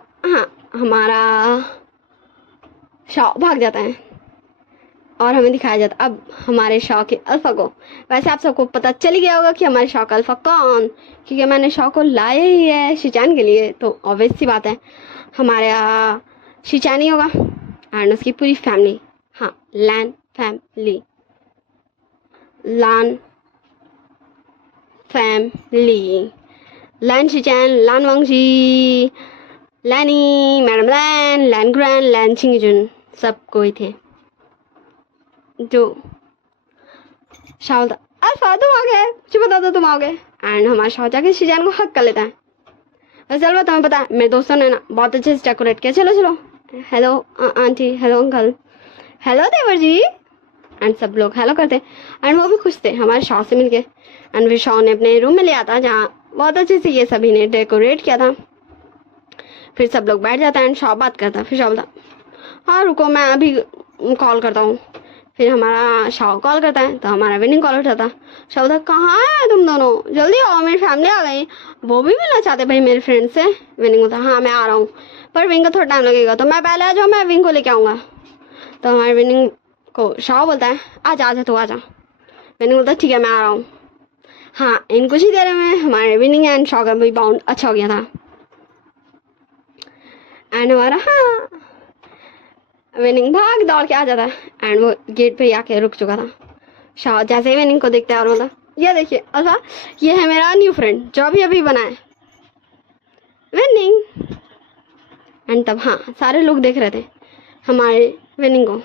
शाह भाग जाता है और हमें दिखाया जाता अब हमारे शाह के अल्फा को। वैसे आप सबको पता चल ही गया होगा कि हमारे शाह का अल्फा कौन, क्योंकि मैंने शाह को लाया ही है शिचान के लिए, तो ऑब्वियस सी बात है हमारे शिचान ही होगा एंड उसकी पूरी फैमिली। हाँ लैन फैमिली, लैन शिचान, लैन वांगजी, लैनी, मैडम लैन, लैन ग्रैंड, लैन चिंगजुन, सब कोई थे। जो शाह बोलता अल्फा तुम आ गए, मुझे बता दो तुम आ गए। एंड हमारा शाह जाके शिजान को हक कर लेता है। वैसे अलवा तुम्हें पता है मेरे दोस्तों ने ना बहुत अच्छे से डेकोरेट किया, चलो चलो, hello aunty, hello uncle, hello देवर जी। एंड सब लोग हेलो करते एंड वो भी खुश थे हमारे शाह से मिलके। एंड फिर शाह ने अपने रूम में लिया था जहाँ बहुत अच्छे से ये सभी ने डेकोरेट किया था। फिर सब लोग बैठ जाता है एंड शाह बात करता है। फिर शाह बोलता हाँ रुको मैं अभी कॉल करता हूँ। फिर हमारा शाह कॉल करता है तो हमारा विनिंग कॉल उठाता है। शाह बोलता कहाँ है तुम दोनों, जल्दी आओ, मेरी फैमिली आ गई, वो भी मिलना चाहते भाई मेरे फ्रेंड से। विनिंग बोलता हाँ मैं आ रहा हूँ पर विंग को थोड़ा टाइम लगेगा, तो मैं पहले आ जाऊँ, मैं विंग को लेके आऊँगा। तो हमारे विनिंग को शाह बोलता है आजा तू आजा। विनिंग बोलता ठीक है मैं आ रहा हूँ। हाँ इन कुछ ही देर में हमारे विनिंग एंड शाह का भी बाउंड अच्छा हो गया था। एंड हमारा विनिंग भाग दौड़ के आ जाता है एंड वो गेट पे ही आके रुक चुका था। शाह जैसे ही विनिंग को देखता है और बोलता ये देखिए अल्फा, ये है मेरा न्यू फ्रेंड जो अभी अभी बना है विनिंग। एंड तब हाँ सारे लोग देख रहे थे हमारे विनिंग को।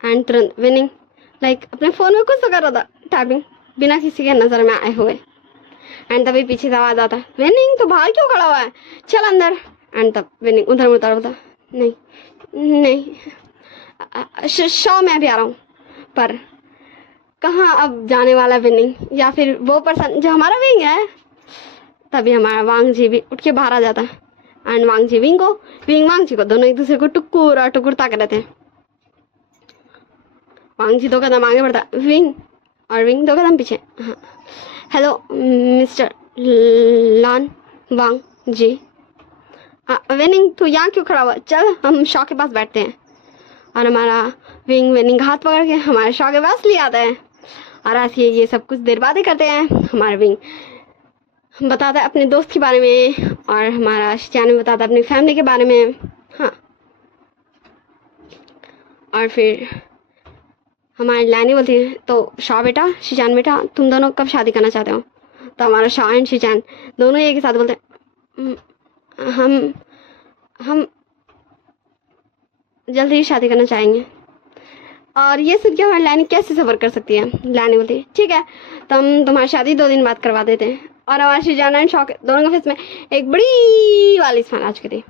एंड तुरंत विनिंग लाइक अपने फ़ोन में कुछ तो कर रहा था टाइपिंग बिना किसी के नज़र में आए हुए। एंड तभी पीछे से आवाज़ आता विनिंग तो बाहर क्यों खड़ा हुआ है, चल अंदर। एंड तब विनिंग उधर उधर होता नहीं नहीं शो मैं भी आ रहा हूँ। पर कहाँ अब जाने वाला विनिंग या फिर वो पर्सन जो हमारा विंग है। तभी हमारा वांग जी भी उठ के बाहर आ जाता है। एंड वांग जी विंग वांग जी को दोनों एक दूसरे को टुकुर और टुकुर ताक रहे थे। वांग जी 2 कदम आगे बढ़ता विंग और विंग 2 कदम पीछे। हाँ हेलो मिस्टर लान वांग जी। विनिंग तू यहाँ क्यों खड़ा हुआ, चल हम शॉ के पास बैठते हैं। और हमारा विनिंग हाथ पकड़ के हमारे शॉ के पास ले आता है। और ऐसे ये सब कुछ देर बाद ही करते हैं। हमारा विंग बताता है अपने दोस्त के बारे में और हमारा शिचान बताता है अपनी फैमिली के बारे में। हाँ और फिर हमारी लानी बोलती है तो शॉ बेटा शिचान बेटा तुम दोनों कब शादी करना चाहते हो। तो हमारा शॉ एंड शिचान दोनों एक साथ बोलते हैं हम जल्दी ही शादी करना चाहेंगे। और ये सुन के हमारी लानी कैसे सफ़र कर सकती है। लानी बोलती है ठीक है तो हम तुम्हारी शादी 2 दिन बाद करवा देते हैं। और हमारे शिजाना एंड शॉ दोनों के फेस में एक बड़ी वाली स्माइल आ चुकी थी।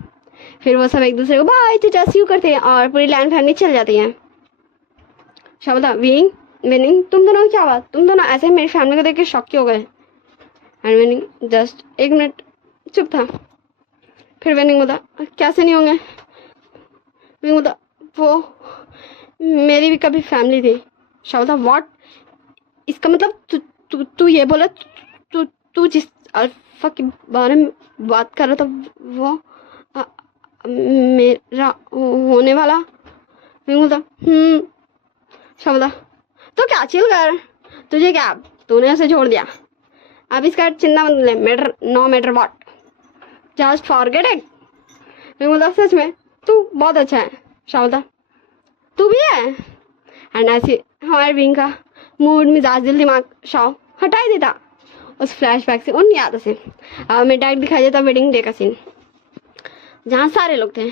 फिर वो सब एक दूसरे को बाय चाचा सी यू करते हैं और पूरी लैंड फैमिली चल जाती है। शॉ बोला विनिंग तुम दोनों क्या बात, तुम दोनों ऐसे मेरी फैमिली को देख के शॉक क्यों हो गए। एंड विनिंग जस्ट 1 मिनट चुप था। फिर विनिंग बोला कैसे नहीं होंगे। विनिंग बोला वो मेरी भी कभी फैमिली थी। शॉ बोला व्हाट, इसका मतलब तू ये बोला तू जिस अल्फा के बारे में बात कर रहा था वो मेरा होने वाला। विनिंग बोला शॉ बोला तो क्या चिल कर, तुझे क्या तूने उसे छोड़ दिया, अब इसका चिंता मत ले, matter no matter what just forget it. Winning बोला सच में तू बहुत अच्छा है। शॉ बोला तू भी है। एंड ऐसे हमारे विंग का मूड मिजाज दिल दिमाग शॉ हटा ही देता उस फ्लैशबैक से, उन यादों से। अब हमें डायरेक्ट दिखाई देता वेडिंग डे का सीन जहाँ सारे लोग थे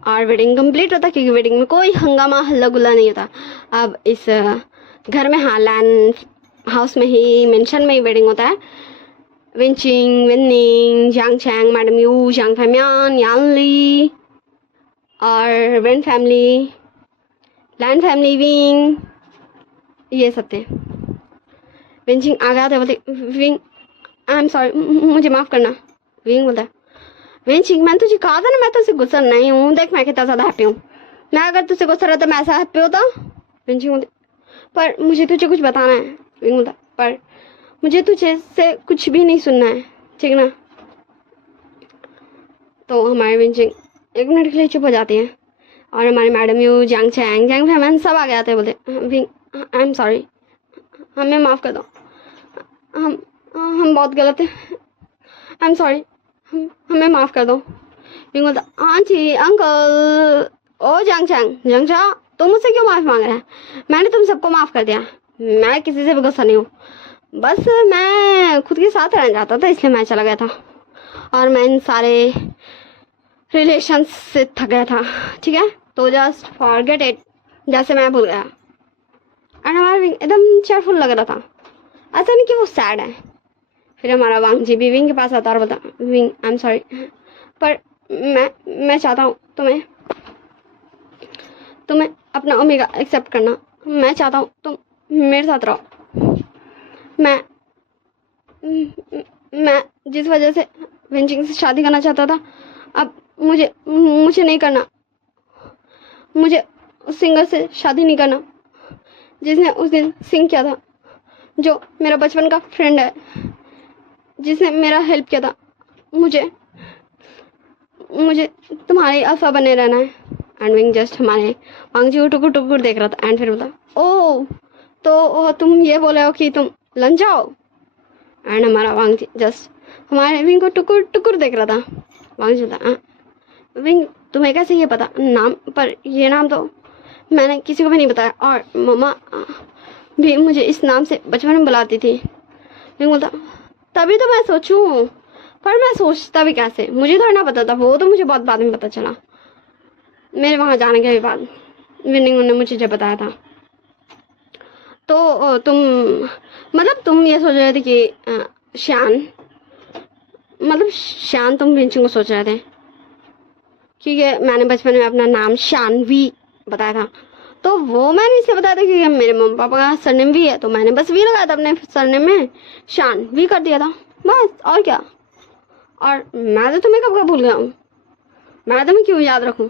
और वेडिंग कंप्लीट होता क्योंकि वेडिंग में कोई हंगामा हल्ला गुल्ला नहीं होता। अब इस घर में हाँ लैंड हाउस में ही मेंशन में ही वेडिंग होता है। विंचिंग विनिंग जांग चैंग मैडम यू जांग फैमियान यानली और वेन फैमिली लैंड फैमिली विंग ये सब थे। विंचिंग आ गया था बोलते विंग आई एम सॉरी मुझे माफ़ करना। विंग बोलता विंचिंग मैंने तुझे कहा था ना मैं तुझसे गुस्सा नहीं हूँ, देख मैं कितना ज़्यादा हैप्पी हूँ, मैं अगर तुझसे गुस्सा रहता मैं ऐसा हैप्पी होता। विंचिंग बोलते पर मुझे तुझे कुछ बताना है। विंग बोलता पर मुझे तुझे से कुछ भी नहीं सुनना है ठीक ना। तो हमारे विंचिंग 1 मिनट के लिए चुप हो जाती हैं और हमारे मैडम यू जांग चैंग जांग फैमन सब आ गए आते बोलते विंग आई एम सॉरी हमें माफ़ कर दो, हम बहुत गलत हैं, आई एम सॉरी हमें माफ़ कर दो। विंग बोलता आंटी अंकल ओ जांग चैंग तुम मुझसे क्यों माफ़ी मांग रहे हैं, मैंने तुम सबको माफ़ कर दिया, मैं किसी से भी गुस्सा नहीं हूँ, बस मैं खुद के साथ रहना चाहता था इसलिए मैं चला गया था और मैं इन सारे रिलेशन से थक गया था ठीक है, तो जस्ट फॉरगेट इट जैसे मैं भूल गया। एंड हमारा विंग एकदम चेयरफुल लग रहा था, ऐसा नहीं कि वो सैड है। फिर हमारा वांग जी भी विंग के पास आता और बोलता विंग आई एम सॉरी पर मैं चाहता हूँ तुम्हें अपना ओमेगा एक्सेप्ट करना, मैं चाहता हूँ तुम मेरे साथ रहो। मैं जिस वजह से विंचिंग से शादी करना चाहता था अब मुझे नहीं करना, मुझे उस सिंगर से शादी नहीं करना जिसने उस दिन सिंग किया था, जो मेरा बचपन का फ्रेंड है, जिसने मेरा हेल्प किया था। मुझे तुम्हारे अल्फा बने रहना है। एंड विंग जस्ट हमारे वांग जी को टुकुर टुकुर देख रहा था एंड फिर बोला ओह तो तुम ये बोले हो कि तुम लन जाओ। एंड हमारा वांग जी जस्ट हमारे विंग को टुकुर टुकुर देख रहा था। वांग जी बोला विंग तुम्हें कैसे ये पता नाम, पर ये नाम तो मैंने किसी को भी नहीं बताया और मम्मा भी मुझे इस नाम से बचपन में बुलाती थी। विंग बोलता तभी तो मैं सोचूं पर मैं सोचता भी कैसे, मुझे थोड़ा ना पता था, वो तो मुझे बहुत बाद में पता चला, मेरे वहाँ जाने के बाद विनिंग ने मुझे जब बताया था। तो तुम मतलब तुम ये सोच रहे थे कि शान मतलब शान तुम विंचिंग को सोच रहे थे, क्योंकि मैंने बचपन में अपना नाम शानवी बताया था, तो वो मैंने इससे बताया था क्योंकि मेरे मम्मी पापा का सरनेम वी है, तो मैंने बस वी लगाया था अपने सरनेम में, शान वी कर दिया था बस, और क्या। और मैं तो तुम्हें कब का भूल गया हूँ, मैं तुम्हें क्यों याद रखूँ,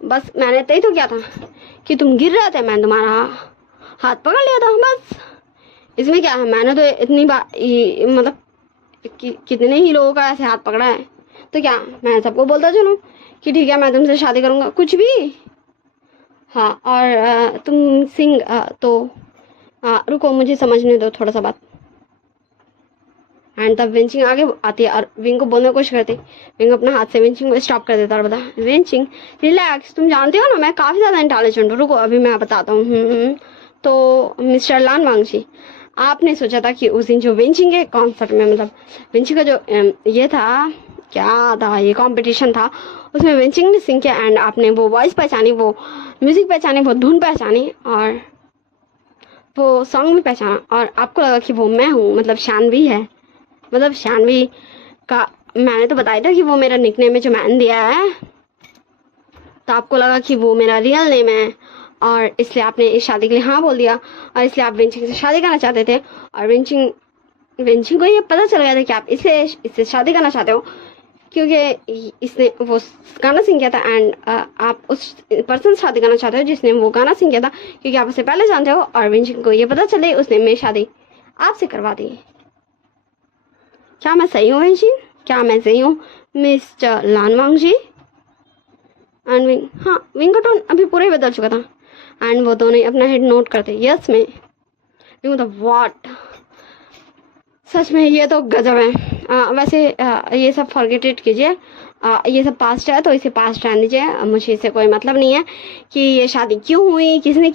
बस मैंने तय तो किया था कि तुम गिर रहे थे, मैंने तुम्हारा हाथ पकड़ लिया था बस, इसमें क्या है। मैंने तो इतनी बार मतलब कितने ही लोगों का ऐसे हाथ पकड़ा है, तो क्या मैं सबको बोलता चलूँ कि ठीक है मैं तुमसे शादी करूँगा, कुछ भी। हाँ, और तुम सिंह तो रुको मुझे समझने दो थोड़ा सा बात। एंड तब विंचिंग आगे आती है और विंग को बोलने की कोशिश करती, विंग अपना हाथ से विंचिंग को स्टॉप कर देता और बता, विंचिंग रिलैक्स, तुम जानते हो ना मैं काफ़ी ज़्यादा इंटेलिजेंट हूँ, रुको अभी मैं बताता हूँ। तो मिस्टर लान वांगची, आपने सोचा था कि उस दिन जो विंचिंग के कॉन्सर्ट में, मतलब विंचिंग का जो ये था, क्या था ये कंपटीशन था, उसमें विंचिंग ने सिंग किया एंड आपने वो वॉइस पहचानी, वो म्यूज़िक पहचानी, वो धुन पहचानी और वो सॉन्ग भी पहचाना, और आपको लगा कि वो मैं हूँ, मतलब शानवी है, मतलब शानवी का मैंने तो बताया था कि वो मेरा निकनेम है जो मैंने दिया है, तो आपको लगा कि वो मेरा रियल नेम है और इसलिए आपने इस शादी के लिए हाँ बोल दिया, और इसलिए आप विंचिंग से शादी करना चाहते थे। और विंचिंग को ये पता चल गया था कि आप इससे शादी करना चाहते हो, क्योंकि इसने वो गाना सिंग किया था एंड आप उस पर्सन से शादी करना चाहते हो जिसने वो गाना सिंग किया था, क्योंकि आप उसे पहले जानते हो। और विंचिंग को ये पता चले उसने मेरी शादी आपसे करवा दी। क्या मैं सही हूँ विंचिंग, क्या मैं सही हूँ मिस्टर लानवांग जी? एंड विंग, हाँ विंग का टोन अभी पूरा ही बदल चुका था एंड वो दोनों अपना हेड नोट करते, यस में विंग द व्हाट, सच में ये तो गजब है। वैसे ये सब फॉरगेट कीजिए, ये सब पास्ट है तो इसे पास्ट रहने दीजिए, मुझे इससे कोई मतलब नहीं है कि ये शादी क्यों हुई, किसने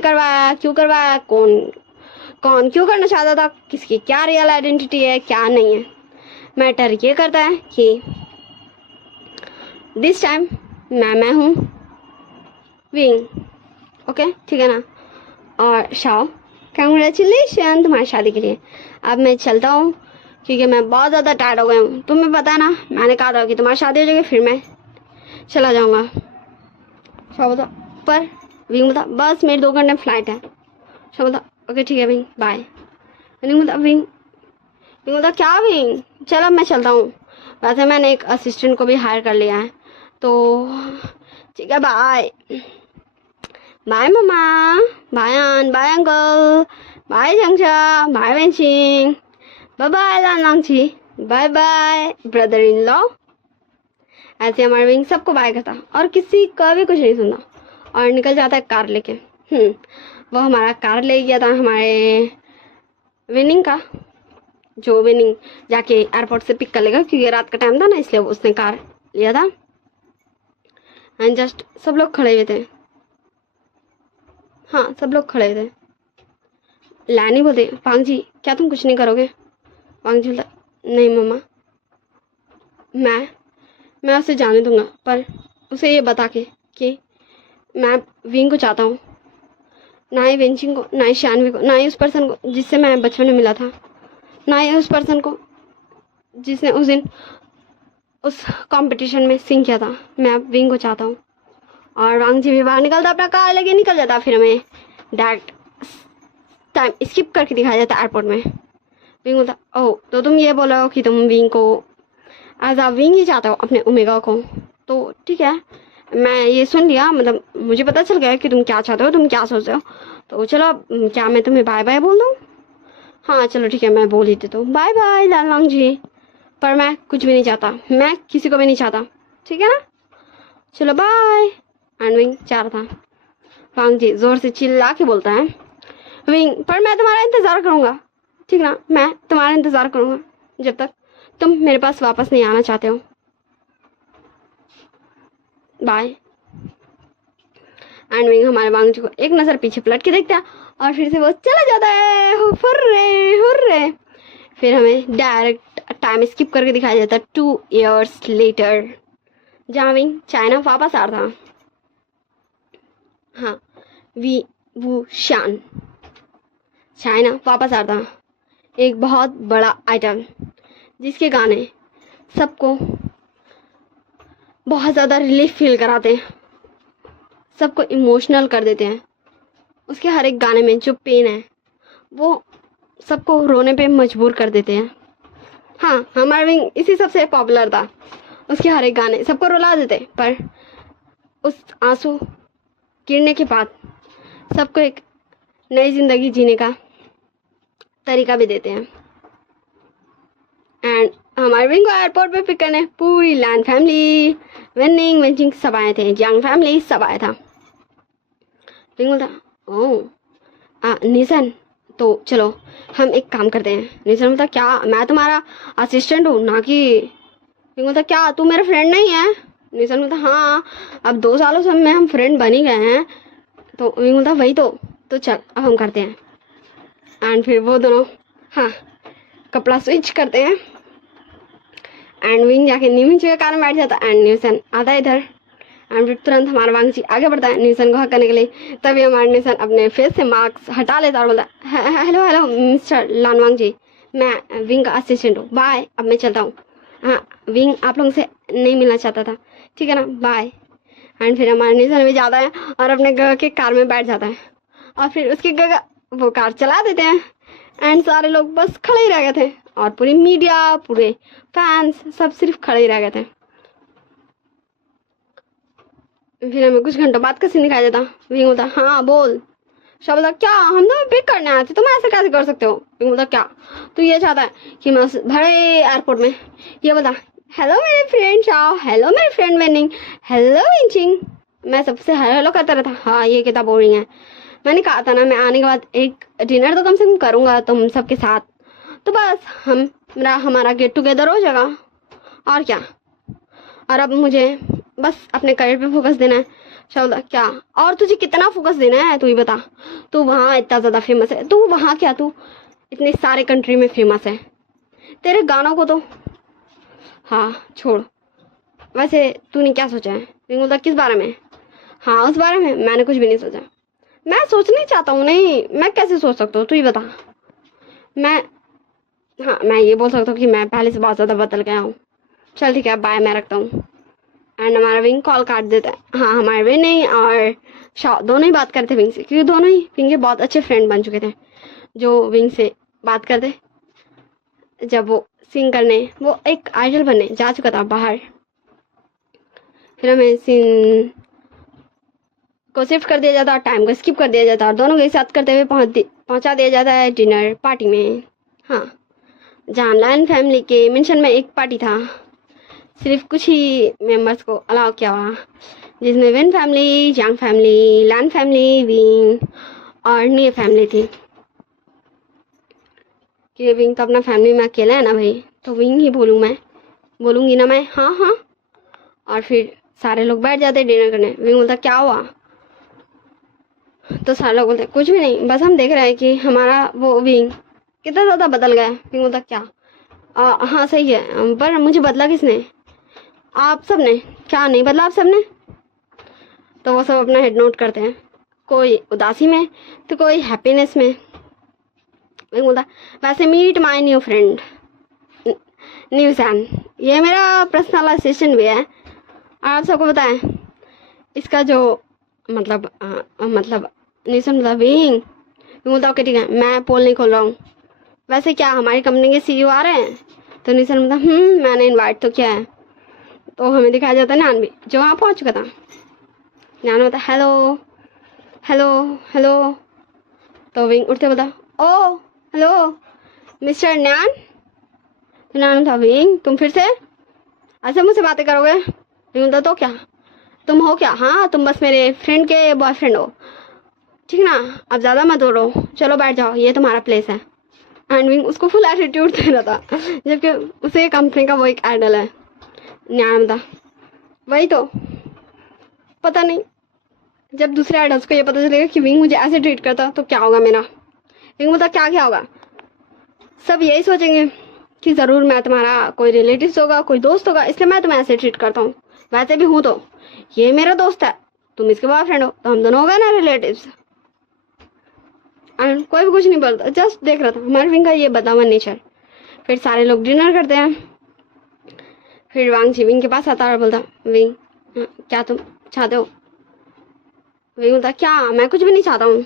करवाया, क्यों करवाया, कौन क्यों करना चाहता था, किसकी क्या रियल आइडेंटिटी है क्या नहीं है। मैटर ये करता है कि दिस टाइम मैं हूँ विंग, ओके ठीक है ना। और शाओ कंग्रेचुलेशन तुम्हारी शादी के लिए। अब मैं चलता हूँ क्योंकि मैं बहुत ज़्यादा टायर्ड हो गया हूँ, तुम्हें पता है ना मैंने कहा था कि तुम्हारी शादी हो जाएगी फिर मैं चला जाऊँगा। शाओ बता, पर विंग बता बस मेरी 2 घंटे फ्लाइट है। शाओ बता ओके ठीक है विंग बाय। विंग बता क्या विंग, चलो मैं चलता हूँ, वैसे मैंने एक असिस्टेंट को भी हायर कर लिया है तो ठीक है bye. Bye mumma, bye aunt, bye uncle, bye जंगचा, बाय वेंचिंग, बाय बाय लानवांगची, bye bye brother in law. ऐसे हमारे विंग सबको बाय करता और किसी का भी कुछ नहीं सुनता और निकल जाता है कार लेके। वो हमारा कार ले गया था हमारे विनिंग का, जो विनिंग जाके एयरपोर्ट से पिक कर लेगा क्योंकि रात का टाइम था ना, इसलिए उसने कार लिया था। एंड जस्ट सब लोग खड़े हुए थे, हाँ सब लोग खड़े थे। लैनी बोलते वांग जी क्या तुम कुछ नहीं करोगे? वांग जी बोलता नहीं मम्मा, मैं उसे जाने दूंगा, पर उसे ये बता के कि मैं विंग को चाहता हूँ, ना ही विंचिंग को, ना ही शानवी को, ना ही उस पर्सन को जिससे मैं बचपन में मिला था, ना ही उस पर्सन को जिसने उस दिन उस कंपटीशन में सिंग किया था। मैं विंग को चाहता हूँ। और वांग जी भी बाहर निकलता, अपना कार लेके निकल जाता, फिर हमें डायरेक्ट टाइम स्किप करके दिखाया जाता एयरपोर्ट में। विंग बोलता ओह तो तुम ये बोल रहे हो कि तुम विंग को एज आ विंग ही चाहते हो अपने ओमेगा को, तो ठीक है मैं ये सुन लिया, मतलब मुझे पता चल गया कि तुम क्या चाहते हो, तुम क्या सोचते हो, तो चलो क्या मैं तुम्हें बाय बाय बोल दूँ? हाँ चलो ठीक है मैं बोल ही देता हूँ बाय बाय लालवांग जी, पर मैं कुछ भी नहीं चाहता, मैं किसी को भी नहीं चाहता, ठीक है ना, चलो बाय। एंड विंग जा रहा था। वांग जी जोर से चिल्ला के बोलता है विंग पर मैं तुम्हारा इंतज़ार करूँगा, ठीक ना, मैं तुम्हारा इंतज़ार करूँगा जब तक तुम मेरे पास वापस नहीं आना चाहते हो, बाय। एंड विंग हमारे वांग जी को एक नज़र पीछे पलट के देखता है और फिर से वो चला जाता है, हुर्रे हुर्रे। फिर हमें डायरेक्ट टाइम स्किप करके दिखाया जाता है 2 years later, जहाँ विंग चाइना वापस आ रहा था। हाँ, वी वू शान चाइना वापस आ रहा था, एक बहुत बड़ा आइटम जिसके गाने सबको बहुत ज़्यादा रिलीफ फील कराते हैं, सबको इमोशनल कर देते हैं। उसके हर एक गाने में जो पेन है वो सबको रोने पे मजबूर कर देते हैं। हाँ, हमारा विंग इसी सबसे पॉपुलर था। उसके हर एक गाने सबको रुला देते, पर उस आंसू गिरने के बाद सबको एक नई जिंदगी जीने का तरीका भी देते हैं। एंड हमारे विंग को एयरपोर्ट पे पिक करने पूरी लैन फैमिली, वेंचिंग सब आए थे, यंग फैमिली सब आया था। विंग बोलता, ओह निशन, तो चलो हम एक काम करते हैं। निशन बोलता, क्या? मैं तुम्हारा असिस्टेंट हूँ ना कि। विंग बोलता, क्या तू मेरा फ्रेंड नहीं है? निशन बोलता, हाँ अब 2 सालों से हम फ्रेंड बन ही गए हैं। तो विंग बोलता, वही तो चल अब हम करते हैं। एंड फिर वो दोनों हाँ कपड़ा स्विच करते हैं एंड विंग जाके न्यूसन के कारण बैठ जाता है एंड न्यूसन आता है इधर। एंड फिर तुरंत हमारा वांगची आगे बढ़ता है न्यूसन को हक करने के लिए। तभी हमारा न्यूसन अपने फेस से मास्क हटा लेता है और बोलता है, हेलो मिस्टर लानवांग जी, मैं विंग का असिस्टेंट हूँ, बाय, अब मैं चलता हूँ। हाँ, विंग आप लोगों से नहीं मिलना चाहता था, ठीक है ना, बाय। एंड फिर हमारा न्यूसन भी जाता है और अपने गगा के कार में बैठ जाता है और फिर उसके गगा वो कार चला देते हैं। एंड सारे लोग बस खड़े ही रह गए थे और पूरी मीडिया, पूरे फैंस सब सिर्फ खड़े ही रह गए थे। फिर हमें कुछ घंटों बाद का सीन दिखाया जाता। विंग बोलता, हाँ बोल। शाह बोलता, क्या हम तो पिक करने आए थे, तुम ऐसे कैसे कर सकते हो? विंग बोलता, क्या तू ये चाहता है कि मैं उस बड़े एयरपोर्ट में ये बोलता, हेलो मेरे फ्रेंड शाह, हेलो मेरे फ्रेंड वेनिंग, हेलो विंचिंग, मैं सबसे हेलो करता रहता। हाँ, ये कितना बोरिंग है। मैंने कहा था ना, मैं आने के बाद एक डिनर तो कम से कम करूँगा तुम सबके साथ, तो बस हमारा गेट टुगेदर हो जाएगा और क्या। और अब मुझे बस अपने करियर पे फोकस देना है। शाह, क्या? और तुझे कितना फोकस देना है तू ही बता। तू वहाँ इतना ज़्यादा फेमस है, तू वहाँ क्या, तू इतने सारे कंट्री में फेमस है, तेरे गानों को तो हाँ छोड़। वैसे तूने क्या सोचा है? बोलता, किस बारे में? हाँ उस बारे में मैंने कुछ भी नहीं सोचा। मैं सोच नहीं चाहता हूँ। नहीं, मैं कैसे सोच सकता हूँ, तू ही बता। मैं ये बोल सकता हूँ कि मैं पहले से बहुत ज़्यादा बदल गया हूँ। चल ठीक है, बाय, मैं रखता हूँ। एंड हमारा विंग कॉल काट देता है। हाँ, हमारे विंग और शाह दोनों ही बात करते विंग से, क्योंकि दोनों ही विंग के बहुत अच्छे फ्रेंड बन चुके थे, जो विंग से बात करते जब वो सिंग करने, वो एक आइडल बनने जा चुका था बाहर। फिर हमें सीन को शिफ्ट कर दिया जाता है, टाइम को स्किप कर दिया जाता है और दोनों को एक साथ करते हुए पहुंचा दिया जाता है डिनर पार्टी में। हाँ, जहाँ लैन फैमिली के मेंशन में एक पार्टी था, सिर्फ कुछ ही मेंबर्स को अलाउ किया हुआ, जिसमें Wen family, Yang family, Lan family, Wing और नी फैमिली थी। कि विंग तो अपना फैमिली में अकेला है ना भाई, तो विंग ही बोलूँगी ना मैं। हाँ। और फिर सारे लोग बैठ जाते डिनर करने। विंग बोलता, क्या हुआ? तो सारे लोग बोलते, कुछ भी नहीं, बस हम देख रहे हैं कि हमारा वो विंग कितना ज़्यादा बदल गया है। विंग बोलता, क्या? हाँ सही है, पर मुझे बदला किसने? आप सब ने। क्या नहीं बदला आप सब ने? तो वो सब अपना हेड नोट करते हैं, कोई उदासी में तो कोई हैप्पीनेस में। विंग बोलता, वैसे मीट माय न्यू फ्रेंड न्यूसन, ये मेरा पर्सनल असिस्टेंट भी है। और आप सबको बताएं, इसका जो मतलब न्यूसन मतलब विंग बोलता, ओके ठीक है, मैं पोल नहीं खोल रहा हूँ। वैसे क्या हमारी कंपनी के सीईओ आ रहे हैं? तो न्यूसन बोलता, मैंने इनवाइट तो किया है। तो हमें दिखाया जाता है नान भी, जो वहाँ पहुँच चुका था। नान बोलता, हेलो। तो विंग उठते बोलता, ओ हेलो मिस्टर न्यान। तो नान बोलता, विंग तुम फिर से ऐसे मुझसे बातें करोगे? विंग बोलता, तो क्या तुम हो क्या? हाँ, तुम बस मेरे फ्रेंड के बॉयफ्रेंड हो, ठीक ना, अब ज़्यादा मत दौड़ो, चलो बैठ जाओ, ये तुम्हारा प्लेस है। एंड विंग उसको फुल एटीट्यूड दे रहा था, जबकि उसे कंपनी का वो एक आइडल है। न्यान था वही तो, पता नहीं जब दूसरे आइडल्स को ये पता चलेगा कि विंग मुझे ऐसे ट्रीट करता तो क्या होगा मेरा। विंग बोलता, क्या होगा? सब यही सोचेंगे कि ज़रूर मैं तुम्हारा कोई रिलेटिव्स होगा, कोई दोस्त होगा, इसलिए मैं तुम्हें ऐसे ट्रीट करता हूँ। वैसे भी हूँ तो, ये मेरा दोस्त है, तुम इसके बॉयफ्रेंड हो, तो हम दोनों हो गए ना रिलेटिव्स। एंड कोई भी कुछ नहीं बोलता, जस्ट देख रहा था हमारे विंग का ये बदलाव नेचर। फिर सारे लोग डिनर करते हैं। फिर वांग जी विंग के पास आता है और बोलता, विंग क्या तुम चाहते हो? विंग बोलता, क्या? मैं कुछ भी नहीं चाहता हूँ।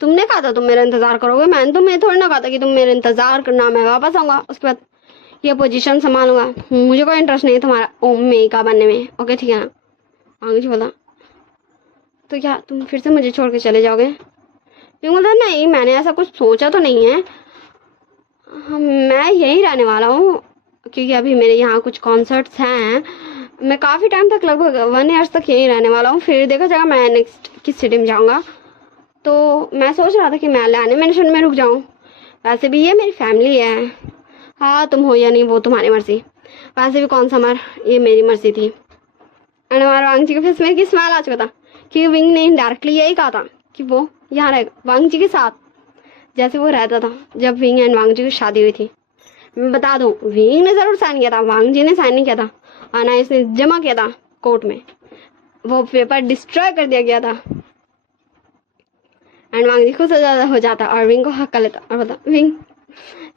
तुमने कहा था तुम मेरा इंतजार करोगे, मैंने तुम्हें थोड़ी ना कहा था कि तुम मेरा इंतजार करना, मैं वापस आऊंगा उसके बाद ये पोजीशन संभालूंगा। मुझे कोई इंटरेस्ट नहीं है तुम्हारा ओमेगा बनने में। ओके ठीक है ना? वांग जी बोला, तो क्या तुम फिर से मुझे छोड़ के चले जाओगे? विंग बोलता, नहीं मैंने ऐसा कुछ सोचा तो नहीं है, मैं यहीं रहने वाला हूँ क्योंकि अभी मेरे यहाँ कुछ कॉन्सर्ट्स हैं। मैं काफ़ी टाइम तक, लगभग 1 ईयर तक यहीं रहने वाला हूँ, फिर देखा जाएगा मैं नेक्स्ट किस सिटी में जाऊँगा। तो मैं सोच रहा था कि मैं लाने मेंशन में रुक जाऊँ, वैसे भी ये मेरी फैमिली है। हाँ तुम हो या नहीं वो तुम्हारी मर्जी, वैसे भी कौन सा मर, ये मेरी मर्जी थी। एंड हमारे वांग जी के फेस में की स्माइल आ चुका था कि विंग ने डायरेक्टली यही कहा था कि वो यहाँ रहेगा वांग जी के साथ, जैसे वो रहता था जब विंग एंड वांग जी की शादी हुई थी। मैं बता दूं, विंग ने ज़रूर साइन किया था, वांग जी ने साइन नहीं किया था, और ना इसने जमा किया था कोर्ट में, वो पेपर डिस्ट्रॉय कर दिया गया था। एंड वांग जी खुश हो जाता और विंग को हक कर लेता और बोलता, विंग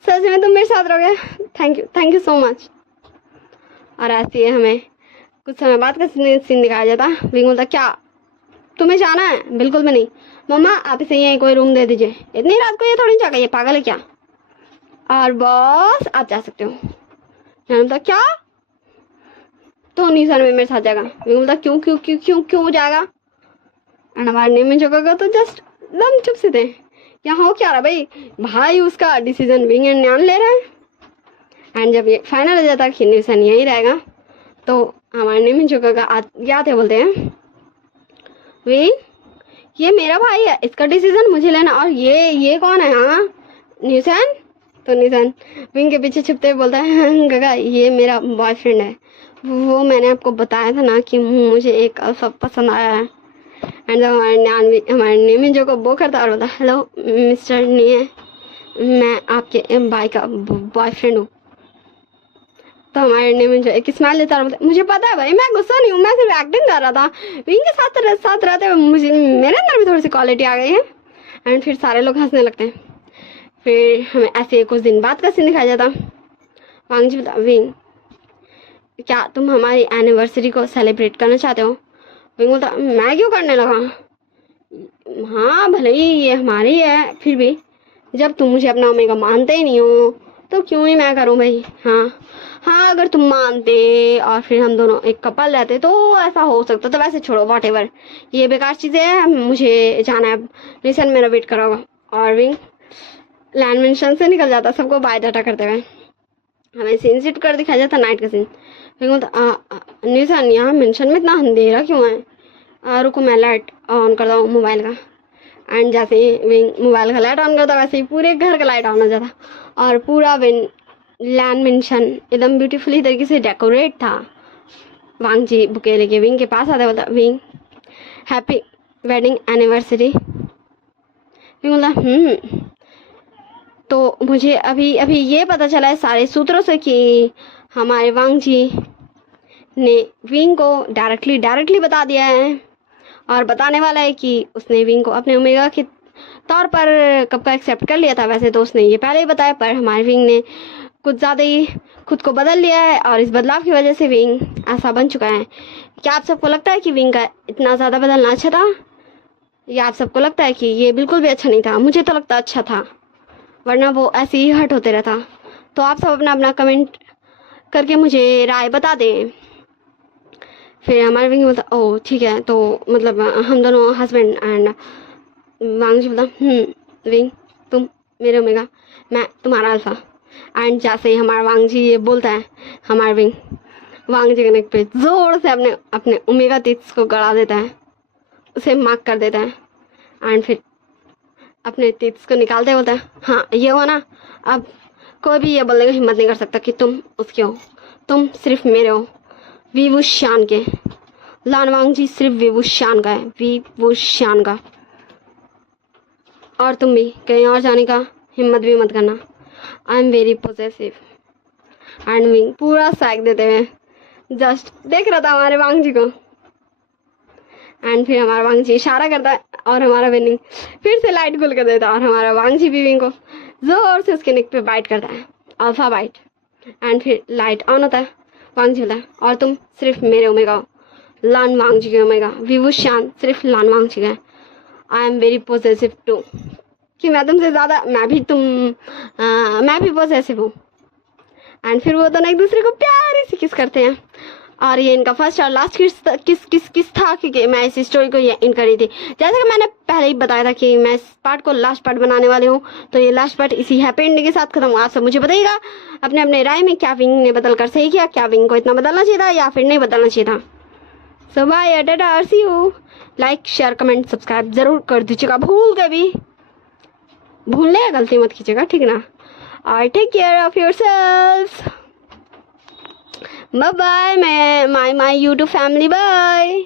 सच में तुम मेरे साथ रहोगे, थैंक यू सो मच। और ऐसे ही हमें कुछ समय बाद का सीन दिखाया जाता। विंग बोलता, क्या तुम्हें जाना है? बिल्कुल भी नहीं मम्मा, आप इसे यहीं कोई रूम दे दीजिए, इतनी रात को ये थोड़ी जगह, ये पागल है क्या? और बॉस आप जा सकते हो। बोलता, क्या? तो निशान में मेरे साथ जाएगा? विंग बोलता, क्यों क्यों क्यों क्यों क्यों जाएगा? एंड हमारे नेम में जगह तो जस्ट दम चुप से थे, यहाँ हो क्या रहा भाई उसका डिसीजन विंग एंड न्यान ले रहा है। एंड जब ये फाइनल हो जाता कि निशान यहीं रहेगा, तो हमारे नेम में जगह क्या थे, बोलते हैं, विंग ये मेरा भाई है, इसका डिसीजन मुझे लेना, और ये कौन है? हाँ निशान। तो निशान विंग के पीछे छुपते हुए बोलता है, गगा ये मेरा बॉयफ्रेंड है, वो मैंने आपको बताया था ना कि मुझे एक सब पसंद आया है। एंड हमारे नेमिंजो को वो करता और बोलता, हेलो मिस्टर निये, मैं आपके भाई का बॉयफ्रेंड हूँ। तो हमारे नेमिंजो एक स्माइल लेता और बोलता, मुझे पता है भाई, मैं गुस्सा नहीं हूँ, मैं सिर्फ एक्टिंग कर रहा था। विंग के साथ रहते हुए मुझे मेरे अंदर भी थोड़ी सी क्वालिटी आ गई है। एंड फिर सारे लोग हंसने लगते हैं। फिर हमें ऐसे कुछ दिन बाद का सीन दिखाया जाता। वांग जी बोलता, विंग क्या तुम हमारी एनिवर्सरी को सेलिब्रेट करना चाहते हो? विंग बोलता, मैं क्यों करने लगा? हाँ भले ही ये हमारी है, फिर भी जब तुम मुझे अपना ओमेगा मानते ही नहीं हो तो क्यों ही मैं करूँ भाई। हाँ अगर तुम मानते और फिर हम दोनों एक कपल रहते तो ऐसा हो सकता, तो वैसे छोड़ो व्हाटएवर, ये बेकार चीज़ें हैं, मुझे जाना है, निशन मेरा वेट कर रहा होगा। और विंग लैंड मेंशन से निकल जाता सबको बाय डाटा करते हुए। हमें सीन शिफ्ट कर दिखाया जाता नाइट का सीन। निशान यहाँ मेंशन में इतना अंधेरा क्यों है? रुको मैं लाइट ऑन करता हूँ मोबाइल का। एंड जैसे ही विंग मोबाइल का लाइट ऑन करता वैसे ही पूरे घर का लाइट ऑन हो जाता और पूरा लैंड मेंशन एकदम ब्यूटीफुली तरीके से डेकोरेट था। वांग जी बुके लेके विंग के पास आता बोलता, wing happy wedding anniversary. Wing बोला, तो मुझे अभी अभी ये पता चला है सारे सूत्रों से कि हमारे वांग जी ने विंग को डायरेक्टली बता दिया है और बताने वाला है कि उसने विंग को अपने ओमेगा के तौर पर कब का एक्सेप्ट कर लिया था। वैसे तो उसने ये पहले ही बताया, पर हमारे विंग ने कुछ ज़्यादा ही खुद को बदल लिया है और इस बदलाव की वजह से विंग ऐसा बन चुका है। क्या आप सबको लगता है कि विंग का इतना ज़्यादा बदलना अच्छा था, या आप सबको लगता है कि ये बिल्कुल भी अच्छा नहीं था? मुझे तो लगता अच्छा था, वरना वो ऐसे ही हर्ट होते रहता। तो आप सब अपना अपना कमेंट करके मुझे राय बता दें। फिर हमारे विंग बोलता, ओह ठीक है, तो मतलब हम दोनों हस्बैंड एंड वांग जी बोलता, विंग तुम मेरे ओमेगा, मैं तुम्हारा अल्फा। एंड जैसे ही हमारा वांग जी ये बोलता है, हमारे विंग वांग जी के नेक पे जोर से अपने ओमेगा टिप्स को गड़ा देता है, उसे मार्क कर देता है। एंड फिर अपने टिप्स को निकालते बोलता है, हाँ ये हो ना, अब कोई भी ये बोलने का हिम्मत नहीं कर सकता कि तुम उसके हो, तुम सिर्फ मेरे हो, विवुशान के। लानवांग जी सिर्फ विवुशान का है, विवुशान का, और तुम भी कहीं और जाने का हिम्मत भी मत करना। आई am very possessive. And wing पूरा सैक देते हुए जस्ट देख रहा था हमारे वांग जी को। एंड फिर हमारा वांग जी इशारा करता है और हमारा विनिंग फिर से लाइट गुल कर देता है और हमारा वांग जी भी विंग को जोर से उसके नेक पे बाइट करता है, अल्फा बाइट। एंड फिर लाइट ऑन होता है, वांग जी होता है और तुम सिर्फ मेरे ओमेगा हो, लान वांग जी के ओमेगा, विभूषान सिर्फ लान वांग जी का। I am very possessive too, कि मैं तुमसे ज़्यादा मैं भी पोजेसिव हूँ। एंड फिर वो दोनों एक दूसरे को प्यारे से किस करते हैं और ये इनका फर्स्ट और लास्ट किस था क्योंकि मैं इस स्टोरी को ये इन करी थी। जैसे कि मैंने पहले ही बताया था कि मैं इस पार्ट को लास्ट पार्ट बनाने वाली हूँ, तो ये लास्ट पार्ट इसी हैप्पी एंडिंग के साथ खत्म हुआ। आप सब मुझे बताइएगा अपने अपने राय में, क्या विंग ने बदल कर सही किया, क्या विंग को इतना बदलना चाहिए था या फिर नहीं बदलना चाहिए था। So bye, tata, see you. Like share comment subscribe जरूर कर दीजिएगा, भूल के भी भूलने का गलती मत कीजिएगा, ठीक ना। और take care of yourself, bye bye, मैं माय यूट्यूब फैमिली, बाय।